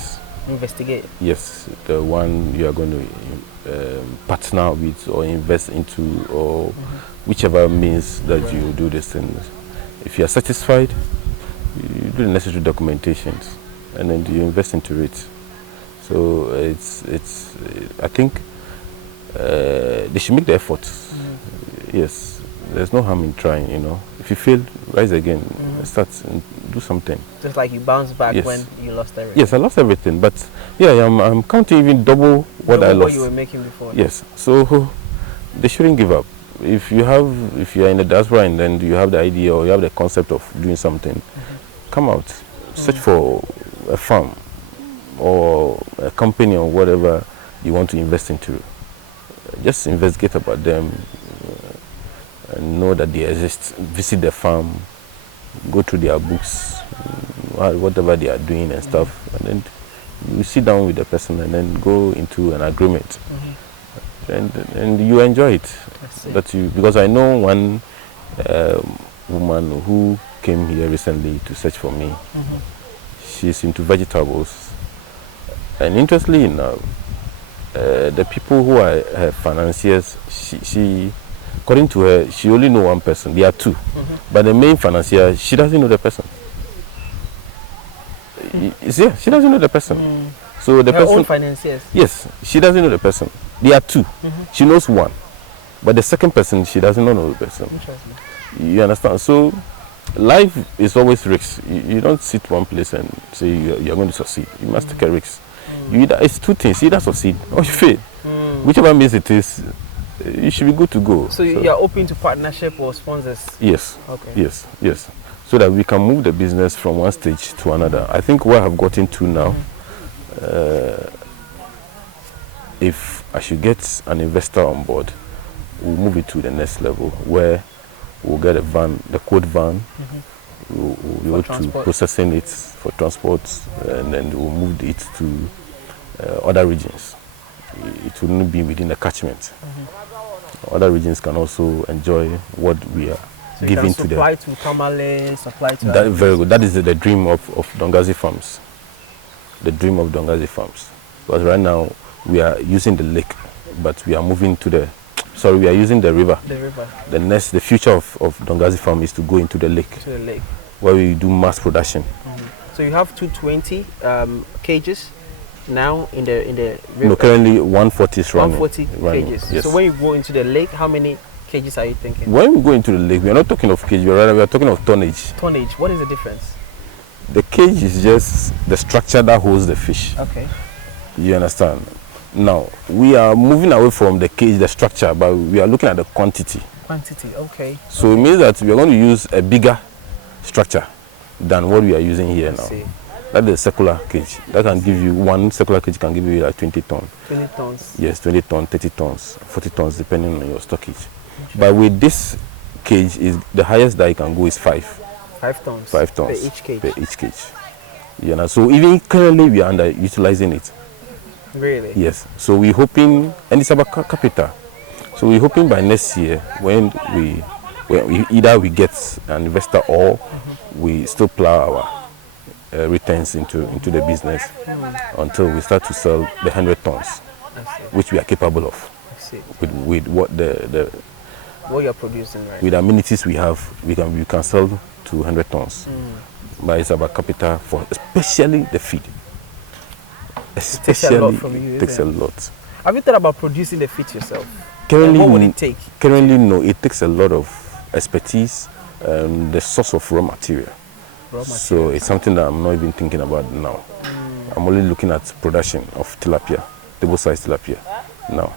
investigate. Yes, the one you are going to partner with or invest into, or whichever means that you do this thing. If you are satisfied, you do the necessary documentations, and then you invest into it. So it's I think they should make the effort. Yes, there's no harm in trying. If you fail, rise again, start and do something. Just like you bounce back when you lost everything. Yes, I lost everything, but yeah, I'm counting even double what I lost. What you were making before. Yes, so they shouldn't give up. If you are in the diaspora and then you have the idea or you have the concept of doing something, come out, search for a farm or a company or whatever you want to invest into. Just investigate about them and know that they exist. Visit the farm, go through their books, whatever they are doing and stuff, and then you sit down with the person and then go into an agreement, and you enjoy it. Because I know one woman who came here recently to search for me. She's into vegetables, and interestingly enough, the people who are her financiers, she according to her, she only know one person. There are two, but the main financier, she doesn't know the person. Yeah, she doesn't know the person. So the person, own financiers. Yes, she doesn't know the person. There are two. She knows one, but the second person, she doesn't know the person. You understand? So life is always risks. You don't sit one place and say you're going to succeed. You must take a risk. It's two things: either succeed or you fail. Whichever means it is, you should be good to go. So you're open to partnership or sponsors? Yes. Okay. Yes. So that we can move the business from one stage to another. I think where I've gotten to now, if I should get an investor on board, we'll move it to the next level where we'll get a van, the code van. We'll be able to processing it for transport, and then we'll move it to other regions. It will not be within the catchment. Other regions can also enjoy what we are giving to them. Supply to Tamale, supply to... That, very good. That is the dream of Dongazi Farms. The dream of Dongazi Farms. Because right now we are using the lake, but we are moving to the... Sorry, we are using the river. The river. The future of Dongazi Farm is to go into the lake. To the lake. Where we do mass production. So you have 220 cages now in the river? No, currently 140 is running. 140 cages. Yes. So when you go into the lake, how many cages are you thinking? When we go into the lake, we are not talking of cage, we are talking of tonnage. Tonnage, what is the difference? The cage is just the structure that holds the fish. Okay. You understand? Now, we are moving away from the cage, the structure, but we are looking at the quantity. Quantity, okay. So it means that we are going to use a bigger structure than what we are using here now. See. That is a circular cage. That can give you, one circular cage can give you like 20 tons. 20 tons? Yes, 20 tons, 30 tons, 40 tons, depending on your stockage. But with this cage, is the highest that you can go is 5. 5 tons? 5 tons. Per each cage? Per each cage. You know, so even currently we are underutilizing it. Really? Yes. So we're hoping, and it's about capital. So we're hoping by next year when we either we get an investor or we still plow our returns into the business until we start to sell the 100 tons, which we are capable of. I see. With what what you're producing, right? With the amenities we have, we can sell to 100 tons. But it's about capital for especially the feed. Especially, it takes a lot. Have you thought about producing the feed yourself? Currently, what would it take? Currently, no. It takes a lot of expertise and the source of raw material. So it's something that I'm not even thinking about now. I'm only looking at production of tilapia, table-sized tilapia now.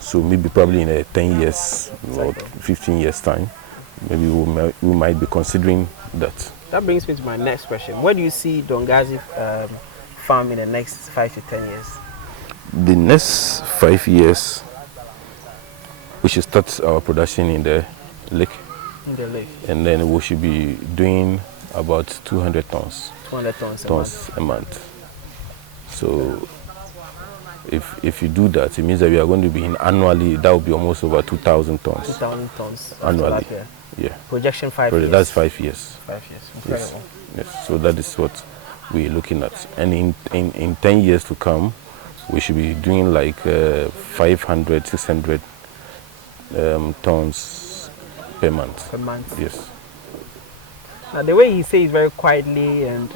So maybe probably in 10 years or 15 years time, maybe we might be considering that. That brings me to my next question. Where do you see Dongazi farm in the next 5 to 10 years? The next 5 years, we should start our production in the lake. In the lake. And then we should be doing about 200 tons. 200 tons a month. So if you do that, it means that we are going to be in annually, that will be almost over 2,000 tons. 2,000 tons annually. Tilapia. Yeah. Projection 5 years. That's 5 years. 5 years. Incredible. Yes. So that is what we're looking at. And in 10 years to come, we should be doing like 500, 600 tons per month. Per month. Yes. Now the way he says very quietly, and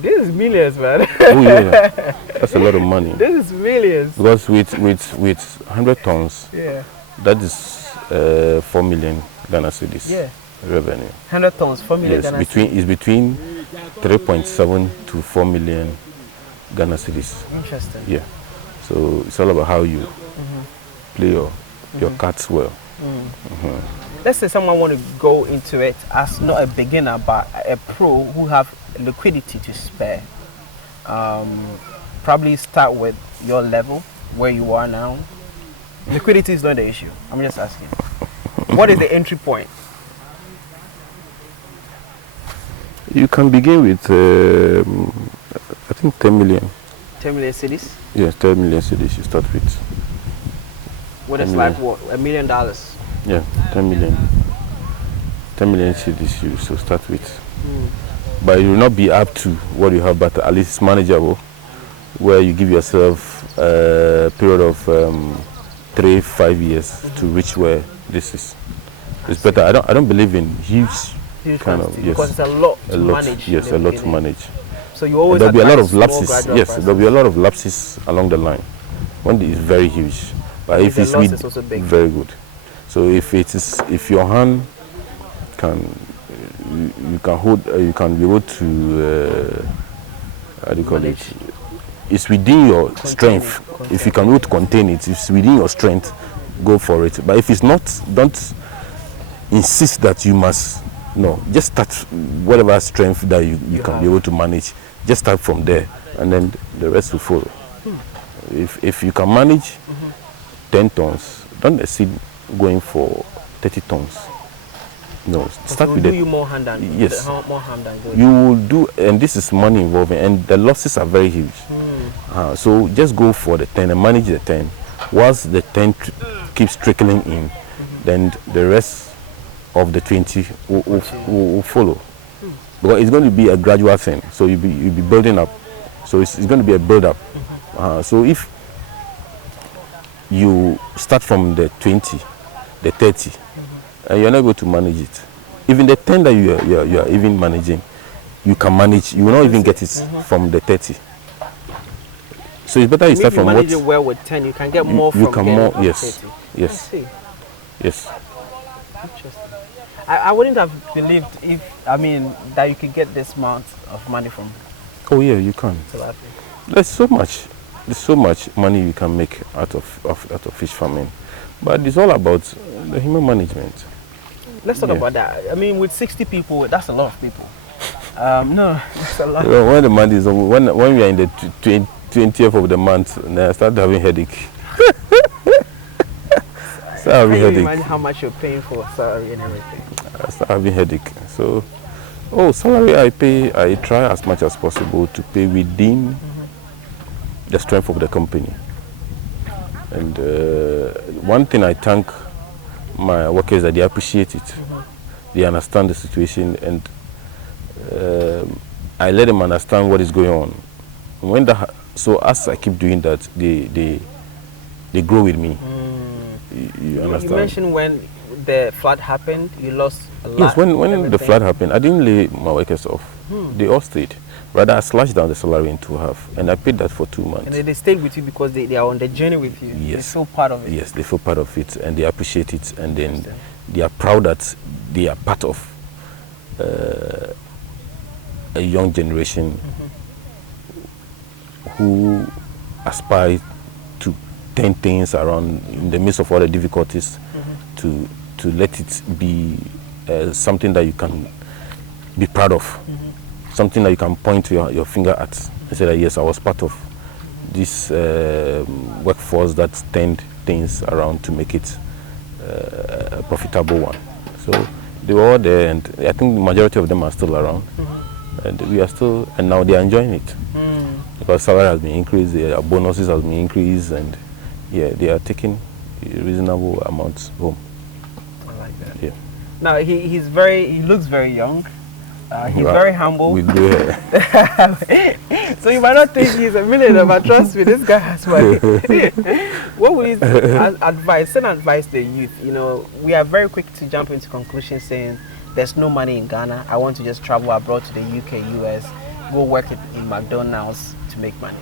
this is millions, man. Oh yeah, that's a lot of money. This is millions. Because with 100 tons, Yeah. that is 4 million Ghana cedis. Yeah. Revenue. 100 tons, 4 million. Yes, Ghana between 3.7 to 4 million Ghana cedis. Interesting. Yeah. So it's all about how you play your cards well. Let's say someone want to go into it as not a beginner but a pro who have liquidity to spare. Probably start with your level where you are now. Liquidity is not the issue. I'm just asking. What is the entry point? You can begin with I think 10 million. 10 million cities? Yes, 10 million cedis you start with. What is 10 like million. what? $1 million? Yeah, 10 million. 10 million cedis you should start with. But it will not be up to what you have, but at least it's manageable, where you give yourself a period of 3-5 years to reach where this is. It's better. I don't believe in huge kind of, yes, because it's a lot to manage. Yes, a lot to manage. So you always there'll be a lot of advise lapses. small, Yes, gradual there'll be a lot of lapses along the line. One is very huge, but And if the it's loss is also big. very good. So if your hand can, you can hold, you can be able to how do you call Manage. it? It's within your Contain strength. it, If you can be able to contain it, it's within your strength. Go for it. But if it's not, don't insist that you must. No, just start whatever strength that you can be able to manage. Just start from there, and then the rest will follow. If you can manage 10 tons, don't exceed going for 30 tons. No, start with do it. you more harm than Yes. more harm than good. You will do, and this is money involving, and the losses are very huge. So just go for the 10 and manage the 10. Once the 10 keeps trickling in, then the rest of the 20 will follow. Because it's going to be a gradual thing, so you'll be building up. So it's going to be a build up. So if you start from the 20, the 30, and you're not able to manage it, even the 10 that you are even managing, you can manage. You will not even get it from the 30. So it's better you start from manage what it well with 10. You can get more you from can 10 more. than Yes, 30. yes, I see. yes. Interesting. I wouldn't have believed that you could get this amount of money from Oh yeah, you can. tilapia. There's so much money you can make out of fish farming, but it's all about the human management. Let's talk about that. I mean, with 60 people, that's a lot of people. No, it's a lot. You know, when the month is when we are in the 20th of the month, and I start having headache. Can you imagine how much you're paying for salary and everything? I start having headache. So, salary I try as much as possible to pay within the strength of the company. And one thing I thank my workers that they appreciate it. They understand the situation, and I let them understand what is going on. So as I keep doing that, they grow with me. You understand? You mentioned when the flood happened, you lost a lot. Yes, when the flood happened, I didn't lay my workers off. They all stayed. Rather, I slashed down the salary into half, and I paid that for 2 months. And they stayed with you because they are on the journey with you. Yes. They feel part of it. Yes, they feel part of it, and they appreciate it, and then they are proud that they are part of a young generation who aspire to turn things around in the midst of all the difficulties, to let it be something that you can be proud of, something that you can point your finger at and say that yes, I was part of this workforce that turned things around to make it a profitable one. So they were all there, and I think the majority of them are still around, and we are still, and now they are enjoying it because salary has been increased, their bonuses has been increased, and yeah, they are taking reasonable amounts home. I like that. Yeah. Now he looks very young. He's very humble. With grey hair. So you might not think he's a millionaire, but trust me, this guy has money. What would you send advice to the youth? You know, we are very quick to jump into conclusions saying there's no money in Ghana. I want to just travel abroad to the UK, US, go work in McDonald's to make money.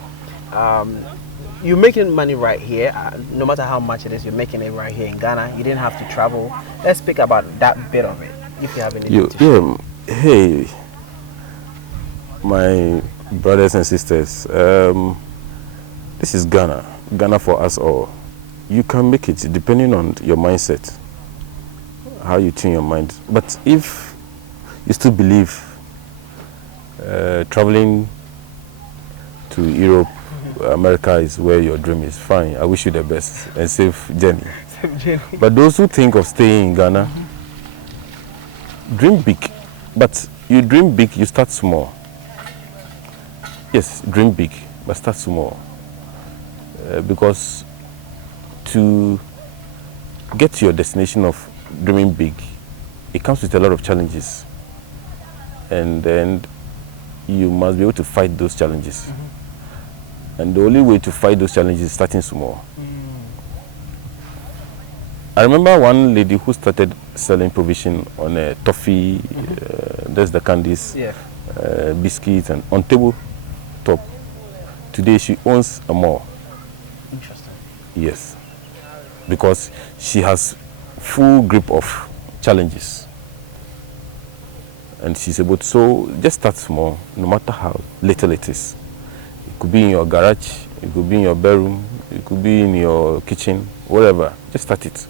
You're making money right here. No matter how much it is, you're making it right here in Ghana. You didn't have to travel. Let's speak about that bit of it, if you have anything to share. Hey, my brothers and sisters, this is Ghana. Ghana for us all. You can make it depending on your mindset, how you tune your mind. But if you still believe traveling to Europe, America is where your dream is, fine. I wish you the best and safe journey. But those who think of staying in Ghana, dream big. But you dream big, you start small. Yes, dream big, but start small. Because to get to your destination of dreaming big, it comes with a lot of challenges. And then you must be able to fight those challenges. And the only way to fight those challenges is starting small. I remember one lady who started selling provision on a toffee, there's the candies, biscuits, and on table top. Today she owns a mall. Interesting. Yes, because she has full grip of challenges. And she's able to, so just start small, no matter how little it is. It could be in your garage, it could be in your bedroom, it could be in your kitchen, whatever. Just start it.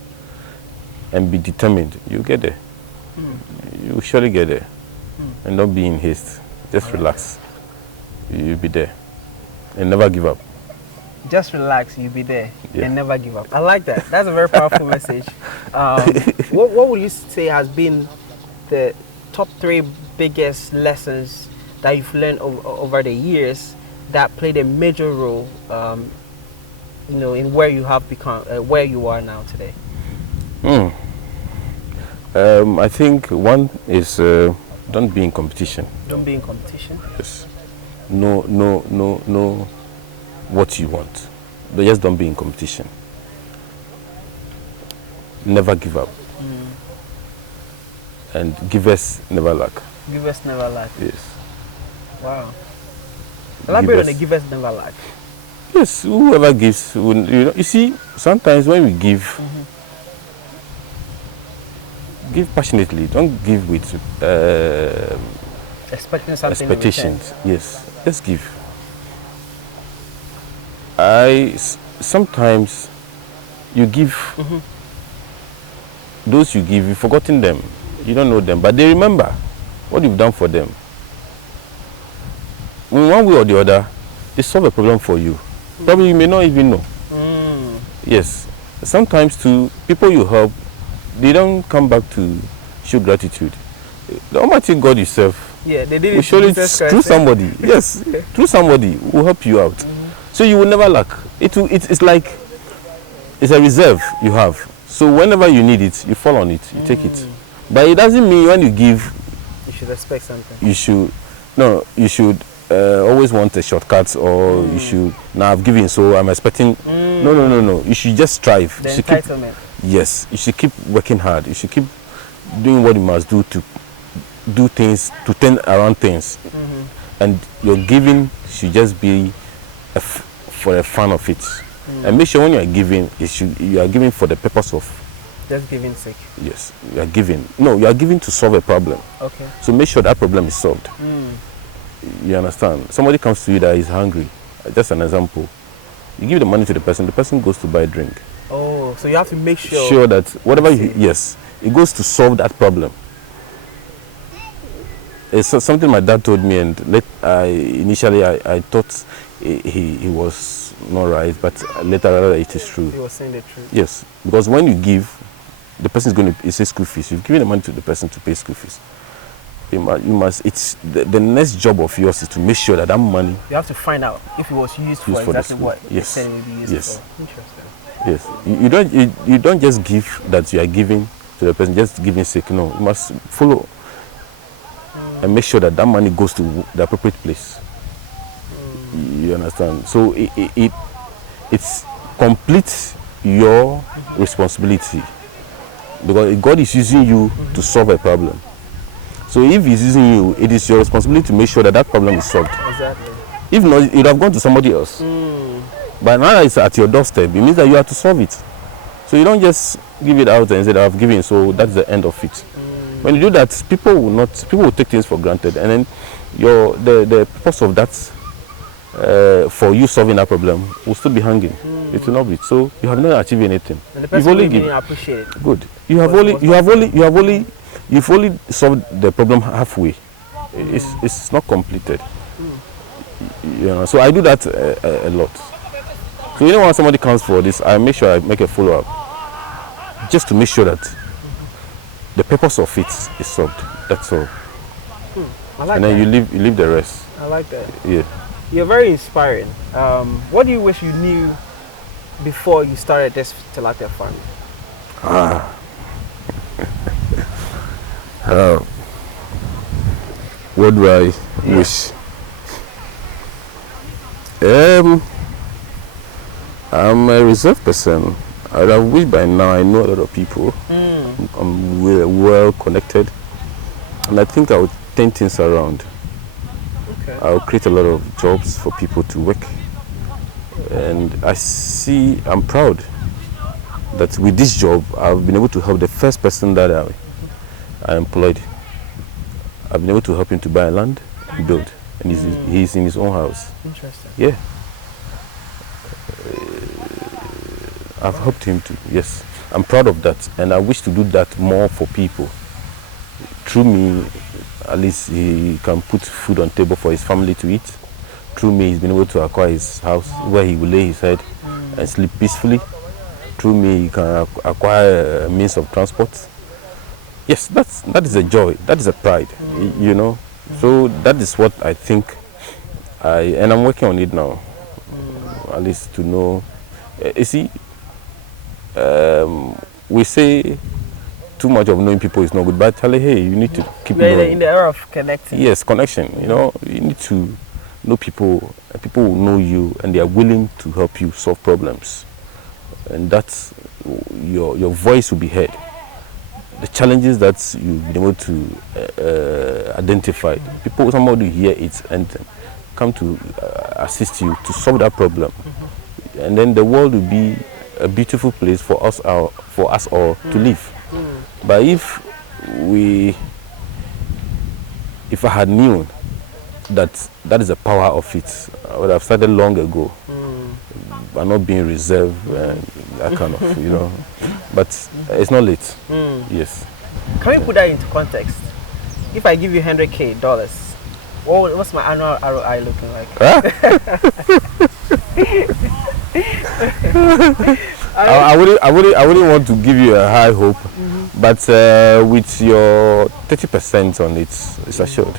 And be determined. You get there. You will surely get there. And don't be in haste. Just relax. You'll be there. And never give up. Just relax, you'll be there. And never give up. I like that. That's a very powerful message. What would you say has been the top 3 biggest lessons that you've learned over the years that played a major role, in where you have become, where you are now today? I think one is don't be in competition. Don't be in competition? Yes. No, what you want. But just don't be in competition. Never give up. And givers never lack. Givers never lack. Yes. Wow. Elaborate on the givers never lack. Yes, whoever gives, you see, sometimes when we give, give passionately. Don't give with expecting something. Expectations. Yes, just give. Sometimes you give. Those you give, you've forgotten them. You don't know them, but they remember what you've done for them. In one way or the other, they solve a problem for you. Probably you may not even know. Yes. Sometimes too, people you help, they don't come back to show gratitude. The Almighty God yourself they did it will show it through somebody. Yes, through somebody will help you out. So you will never lack. It's like it's a reserve you have. So whenever you need it, you fall on it, you take it. But it doesn't mean when you give, you should expect something. You should always want a shortcut, or you should, now I've given, so I'm expecting. No. You should just strive. The entitlement. Yes, you should keep working hard. You should keep doing what you must do to do things, to turn around things. And your giving should just be for a fun of it. And make sure when you are giving, you are giving for the purpose of just giving sake. Yes, you are giving. No, you are giving to solve a problem. Okay. So make sure that problem is solved. You understand? Somebody comes to you that is hungry. Just an example. You give the money to the person goes to buy a drink. Oh, so you have to make sure that whatever it goes to solve that problem. It's something my dad told me, and initially I thought he was not right, but later I realized it is true. He was saying the truth. Yes, because when you give, the person is going to pay school fees. You've given the money to the person to pay school fees. You must. It's the next job of yours is to make sure that that money. You have to find out if it was used for exactly what you said it would be used for. Interesting. Yes. You don't just give that you are giving to the person, just giving sake. No, you must follow. and make sure that that money goes to the appropriate place. You understand? So it's complete your responsibility, because God is using you to solve a problem. So if he's using you, it is your responsibility to make sure that that problem is solved. Exactly. If not, it would have gone to somebody else. But now that it's at your doorstep, it means that you have to solve it. So you don't just give it out and say that I've given, so that's the end of it. When you do that, people will take things for granted, and then the purpose of that for you solving that problem will still be hanging. It will not be. So you have not achieved anything. And the person will even appreciate it. Good. You've only solved the problem halfway. It's not completed. You know. So I do that a lot. So when somebody comes for this, I make sure I make a follow-up, just to make sure that the purpose of it is solved. That's all. I like and then that. you leave the rest. I like that. Yeah. You're very inspiring. What do you wish you knew before you started this tilapia farming? What do I wish? I'm a reserved person. I wish by now I know a lot of people. I'm well connected, and I think I would turn things around. Okay. I'll create a lot of jobs for people to work, and I'm proud that with this job I've been able to help the first person that I employed. I've been able to help him to buy land and build, and he's in his own house. Interesting. Yeah. I've helped him to, yes. I'm proud of that, and I wish to do that more for people. Through me, at least he can put food on table for his family to eat. Through me, he's been able to acquire his house where he will lay his head and sleep peacefully. Through me, he can acquire a means of transport. Yes, that is a joy, that is a pride, you know. So that is what I think, and I'm working on it now, at least to know. You see, we say too much of knowing people is not good, but tell hey, you need to keep knowing. In the era of connecting. Yes, connection. You know, you need to know people, and people will know you, and they are willing to help you solve problems, and that's your voice will be heard. The challenges that you've been able to identify, somebody will hear it and come to assist you to solve that problem, and then the world will be a beautiful place for us all to live. But if I had known that is the power of it, I would have started long ago, by not being reserved and that kind of, you know. But it's not late. Yes. Can we put that into context? If I give you $100K, what's my annual ROI looking like? I wouldn't want to give you a high hope, but with your 30% on it, it's assured.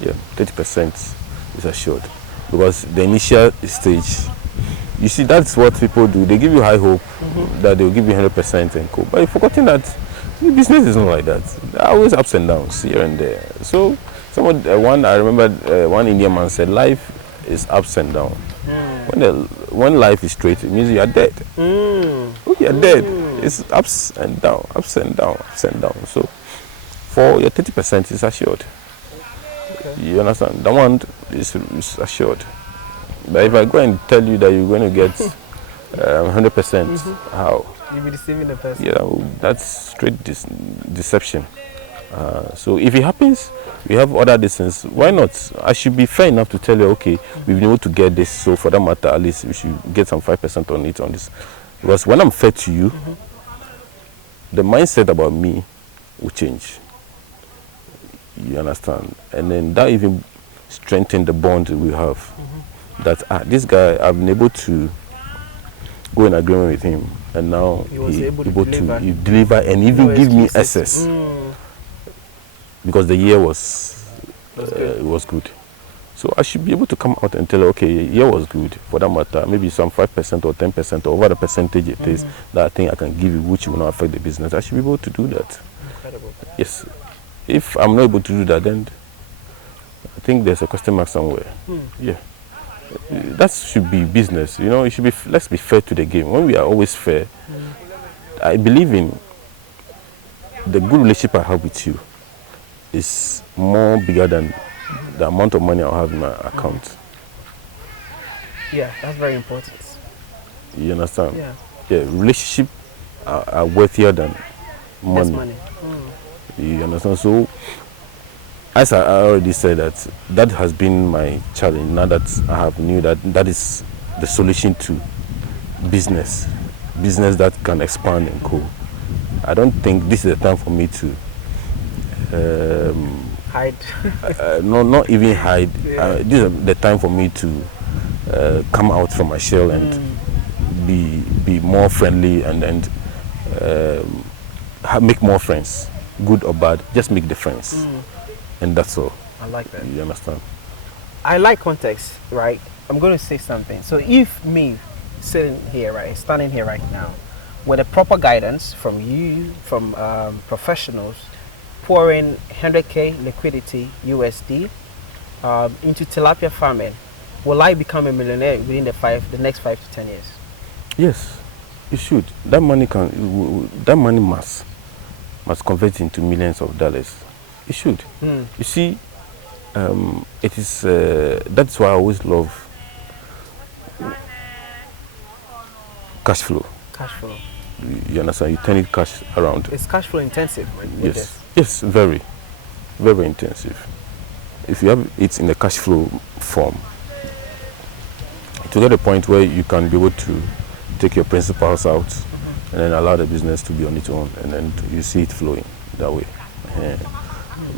Yeah, 30% is assured, because the initial stage, you see, that's what people do. They give you high hope that they'll give you 100% and go, but you've forgotten that the business is not like that. There are always ups and downs here and there. So I remember one Indian man said, life is ups and downs. When life is straight, it means you are dead. You are dead. It's ups and down, ups and down, ups and down. So for your 30%, it's assured. Okay. You understand? That one is assured. But if I go and tell you that you're going to get 100%, how? You'll be deceiving the person. Yeah, that's straight deception. So if it happens, we have other distance. Why not? I should be fair enough to tell you, okay, we've been able to get this. So for that matter, at least we should get some 5% on it on this. Because when I'm fair to you, the mindset about me will change. You understand? And then that even strengthen the bond we have. That this guy, I've been able to go in agreement with him, and now he able to deliver and even give me access. Because the year was good. So I should be able to come out and tell her, okay, the year was good. For that matter, maybe some 5% or 10% or whatever percentage it is that I think I can give you, which will not affect the business. I should be able to do that. Incredible. Yes. If I'm not able to do that, then I think there's a question mark somewhere. Yeah. That should be business. You know, it should be. Let's be fair to the game. When we are always fair, I believe in the good relationship I have with you is more bigger than the amount of money I'll have in my account. Yeah, that's very important. You understand? Yeah. Yeah, relationship are worthier than Less money. money. You understand? So, as I already said, that has been my challenge. Now that I have knew that is the solution to business that can expand and grow. I don't think this is the time for me to Hide. no, not even hide. Yeah. This is the time for me to come out from my shell and be more friendly and make more friends, good or bad. Just make the friends, and that's all. I like that. You understand? I like context, right? I'm going to say something. So if me standing here right now, with a proper guidance from you, from professionals, pouring 100K liquidity USD into tilapia farming, will I become a millionaire within the next 5 to 10 years? Yes, you should. That money must convert into millions of dollars. It should. You see, it is. That's why I always love cash flow. Cash flow. You understand? You turn it cash around. It's cash flow intensive. Yes. Yes, very, very intensive. If you have it in the cash flow form, to get a point where you can be able to take your principals out and then allow the business to be on its own, and then you see it flowing that way.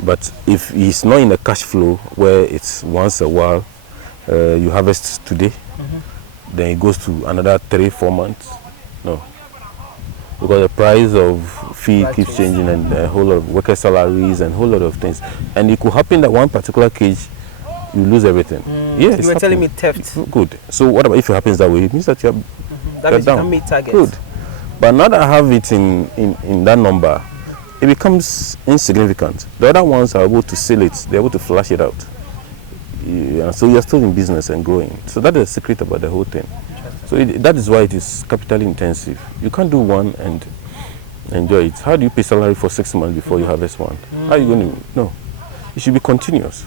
But if it's not in the cash flow where it's once a while, you harvest today, then it goes to another 3-4 months. No, because the price of feed keeps changing, and a whole lot of worker salaries and a whole lot of things, and it could happen that one particular cage you lose everything. Yeah, you were telling me theft. Good. So what about if it happens that way? It means that you're That means you down. can meet targets. Good. But now that I have it in that number, it becomes insignificant. The other ones are able to sell it, they're able to flash it out. Yeah, so you're still in business and growing. So that is the secret about the whole thing. So that is why it is capital intensive. You can't do one and enjoy it. How do you pay salary for 6 months before you harvest one? How are you going to? No. It should be continuous.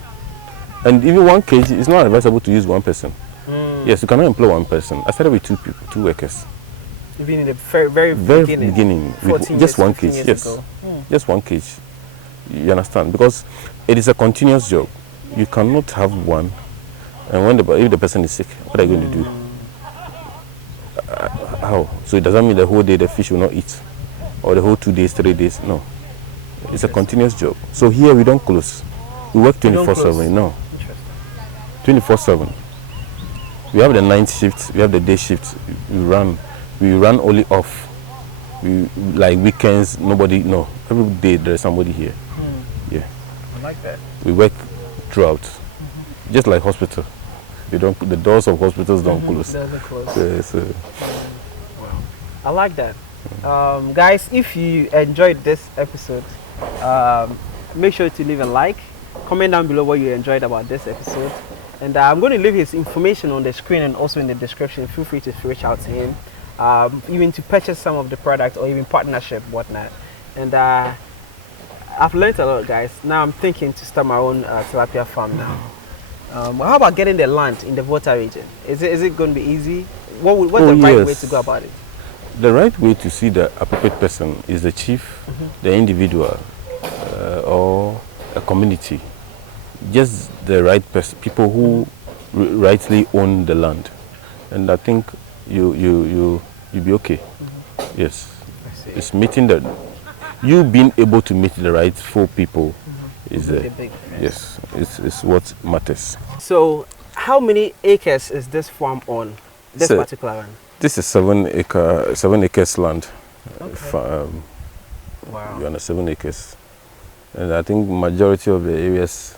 And even one cage, it's not advisable to use one person. Yes, you cannot employ one person. I started with 2 people, 2 workers. Even in the very beginning with just one cage. Yes, just one cage. You understand? Because it is a continuous job. You cannot have one, and if the person is sick, what are you going to do? How? So it doesn't mean the whole day the fish will not eat, or the whole 2 days, 3 days. No, it's a continuous job. So here we don't close. We work 24/7. No, 24/7. We have the night shift, we have the day shift. We run only off. Like weekends, nobody. No, every day there is somebody here. Yeah, I like that. we work throughout, just like hospital. The doors of hospitals don't close. Doesn't close. Yes, I like that. Guys, if you enjoyed this episode, make sure to leave a like, comment down below what you enjoyed about this episode, and I'm going to leave his information on the screen and also in the description. Feel free to reach out to him, even to purchase some of the product or even partnership, whatnot. And I've learned a lot, guys. Now I'm thinking to start my own tilapia farm now. How about getting the land in the Volta region? Is it going to be easy? What's the right way to go about it? The right way to see the appropriate person is the chief, the individual, or a community. Just the right person, people who rightly own the land, and I think you'll be okay. Yes, it's meeting you being able to meet the right 4 people is yes, it's what matters. So, how many acres is this farm on? This particular one? This is 7 acres land. Okay. Wow. You're on 7 acres, and I think majority of the areas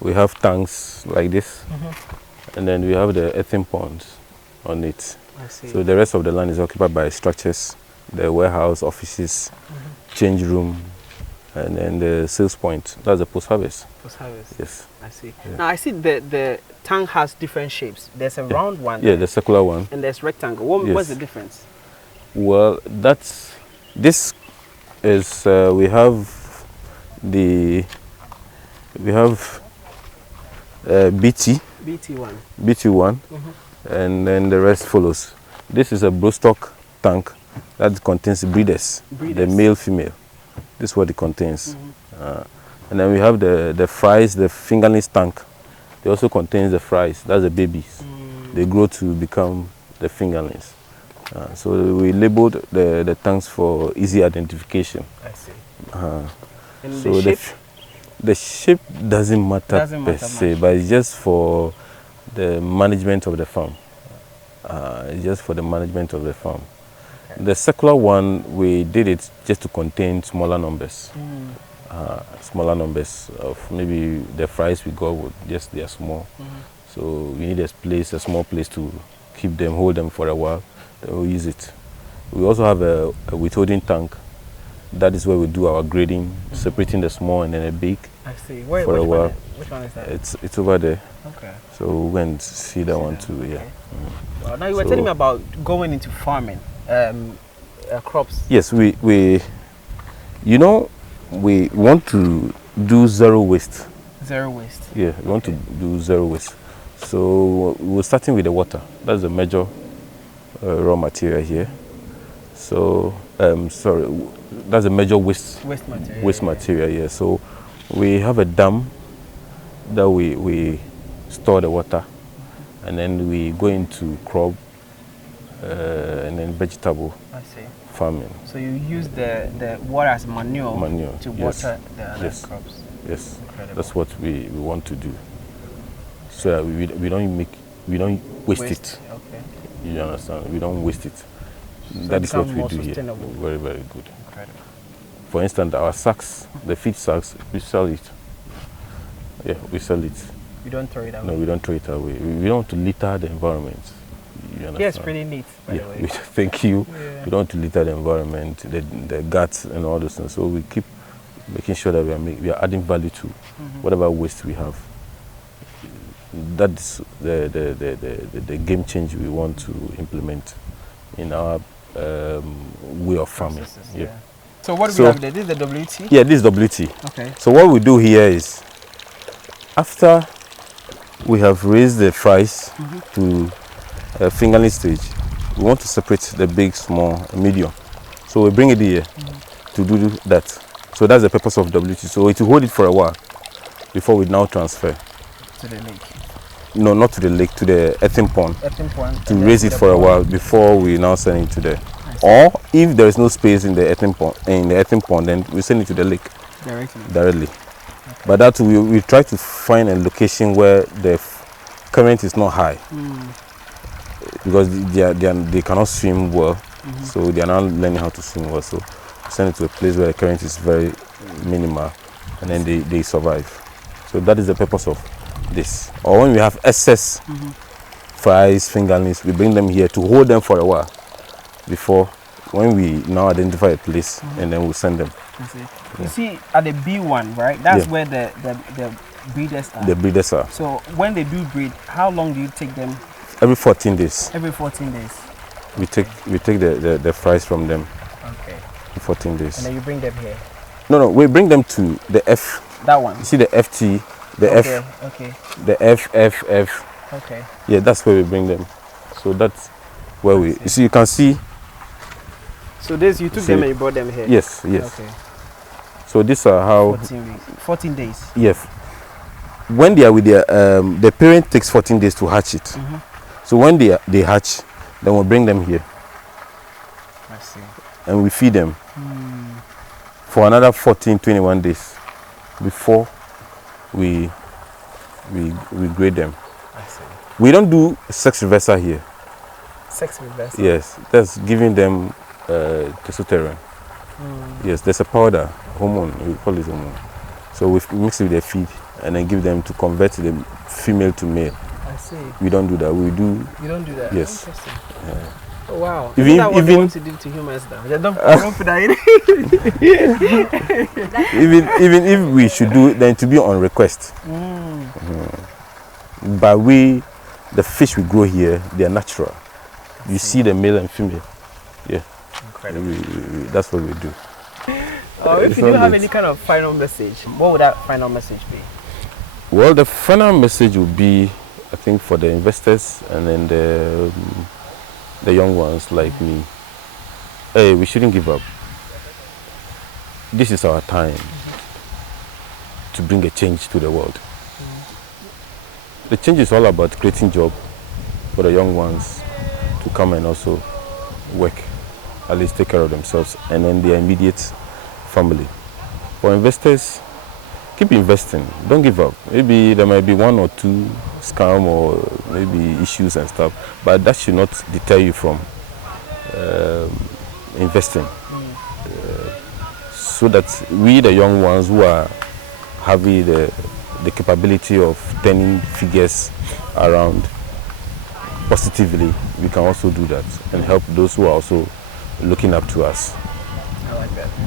we have tanks like this, and then we have the earthen ponds on it. I see. So the rest of the land is occupied by structures, the warehouse, offices, change room, and then the sales point, that's the post-harvest. Post-harvest. Yes. I see. Yeah. Now I see the tank has different shapes. There's a round one. Yeah, the circular one. And there's rectangle. What's the difference? Well, this is we have BT1, and then the rest follows. This is a broodstock tank that contains breeders, the male, female. This is what it contains. And then we have the fries, the fingerlings tank. They also contains the fries. That's the babies. They grow to become the fingerlings. So we labeled the tanks for easy identification. I see. And so the shape doesn't matter per se, but it's just for the management of the farm. It's just for the management of the farm. Okay. The circular one, we did it just to contain smaller numbers. Smaller numbers of maybe the fries we got, just they are small. So we need a small place to keep them, hold them for a while. Then we'll use it. We also have a withholding tank. That is where we do our grading, separating the small and then the big. I see. For a while. Which one is that? It's over there. Okay. So we went to see that one too. Okay. Yeah. Well, now you were telling me about going into farming, crops. Yes, we want to do zero waste. Zero waste. Yeah, we want to do zero waste. So we're starting with the water. That's the major raw material here. So that's a major waste material. Waste material, yeah. So we have a dam that we store the water, and then we go into crop and then vegetable farming. So you use the water as manure to water the other crops. Yes, incredible. That's what we want to do. So that we don't waste it. Okay. You understand? We don't waste it. So that is what we do here. Very, very good. Incredible. For instance, our sacks, the feed sacks, we sell it. Yeah, we sell it. You don't throw it away? No, we don't throw it away. We don't want to litter the environment. You understand? Yeah, it's pretty neat, by the way. Thank you. Yeah. We don't want to litter the environment, the guts and all those things. So we keep making sure that we are adding value to whatever waste we have. That's the game change we want to implement in our way of farming. Yeah. So what do we have there? This is the WT? Yeah, this is WT. Okay. So what we do here is, after we have raised the fries to a fingerling stage, we want to separate the big, small, and medium. So we bring it here to do that. So that's the purpose of WT. So it will hold it for a while before we now transfer. To the lake? No, not to the lake, to the earthen pond. Earthen pond. To raise it for a while before we now send it to there. Or if there is no space in the earthen pond, then we send it to the lake directly. Okay. But that we try to find a location where the current is not high, because they cannot swim well, so they are now learning how to swim well. So we send it to a place where the current is very minimal, and then they survive. So that is the purpose of this. Or when we have excess fries, fingerlings, we bring them here to hold them for a while before, when we now identify a place, and then we send them. You see at the B1, right? That's where the breeders are. The breeders are. So when they do breed, how long do you take them? Every 14 days. Every 14 days. We take the fries from them. Okay. 14 days. And then you bring them here. No, we bring them to the F. That one. You see the FT, the F. Okay. The F. Okay. Yeah, that's where we bring them. So that's where you see, you can see. So this, you took them and you brought them here? Yes. Okay. So these are how 14 days. Yes. When they are with the parent takes 14 days to hatch it. So when they hatch, then we'll bring them here. I see. And we feed them for another 21 days before we grade them. I see. We don't do sex reversal here. Sex reversal? Yes, that's giving them testosterone. Yes, there's a powder, hormone, we call it hormone. So we mix it with their feed and then give them to convert the female to male. I see. We don't do that. We do. You don't do that? Yes. Interesting. Oh, wow. Even- Isn't that what they even- want to do to humans now? They don't put that in. even if we should do it, then to be on request. But the fish we grow here, they are natural. You see the male and female. Yeah. Incredible. That's what we do. If It's you do not have this. any kind of final message, what would that final message be? Well, the final message would be, I think, for the investors and then the young ones like me. Hey, we shouldn't give up. This is our time to bring a change to the world. The change is all about creating job for the young ones to come and also work, at least take care of themselves and then their immediate family. For investors, keep investing. Don't give up. Maybe there might be one or two scam or maybe issues and stuff, but that should not deter you from investing. So that we, the young ones who are having the capability of turning figures around positively, we can also do that and help those who are also looking up to us.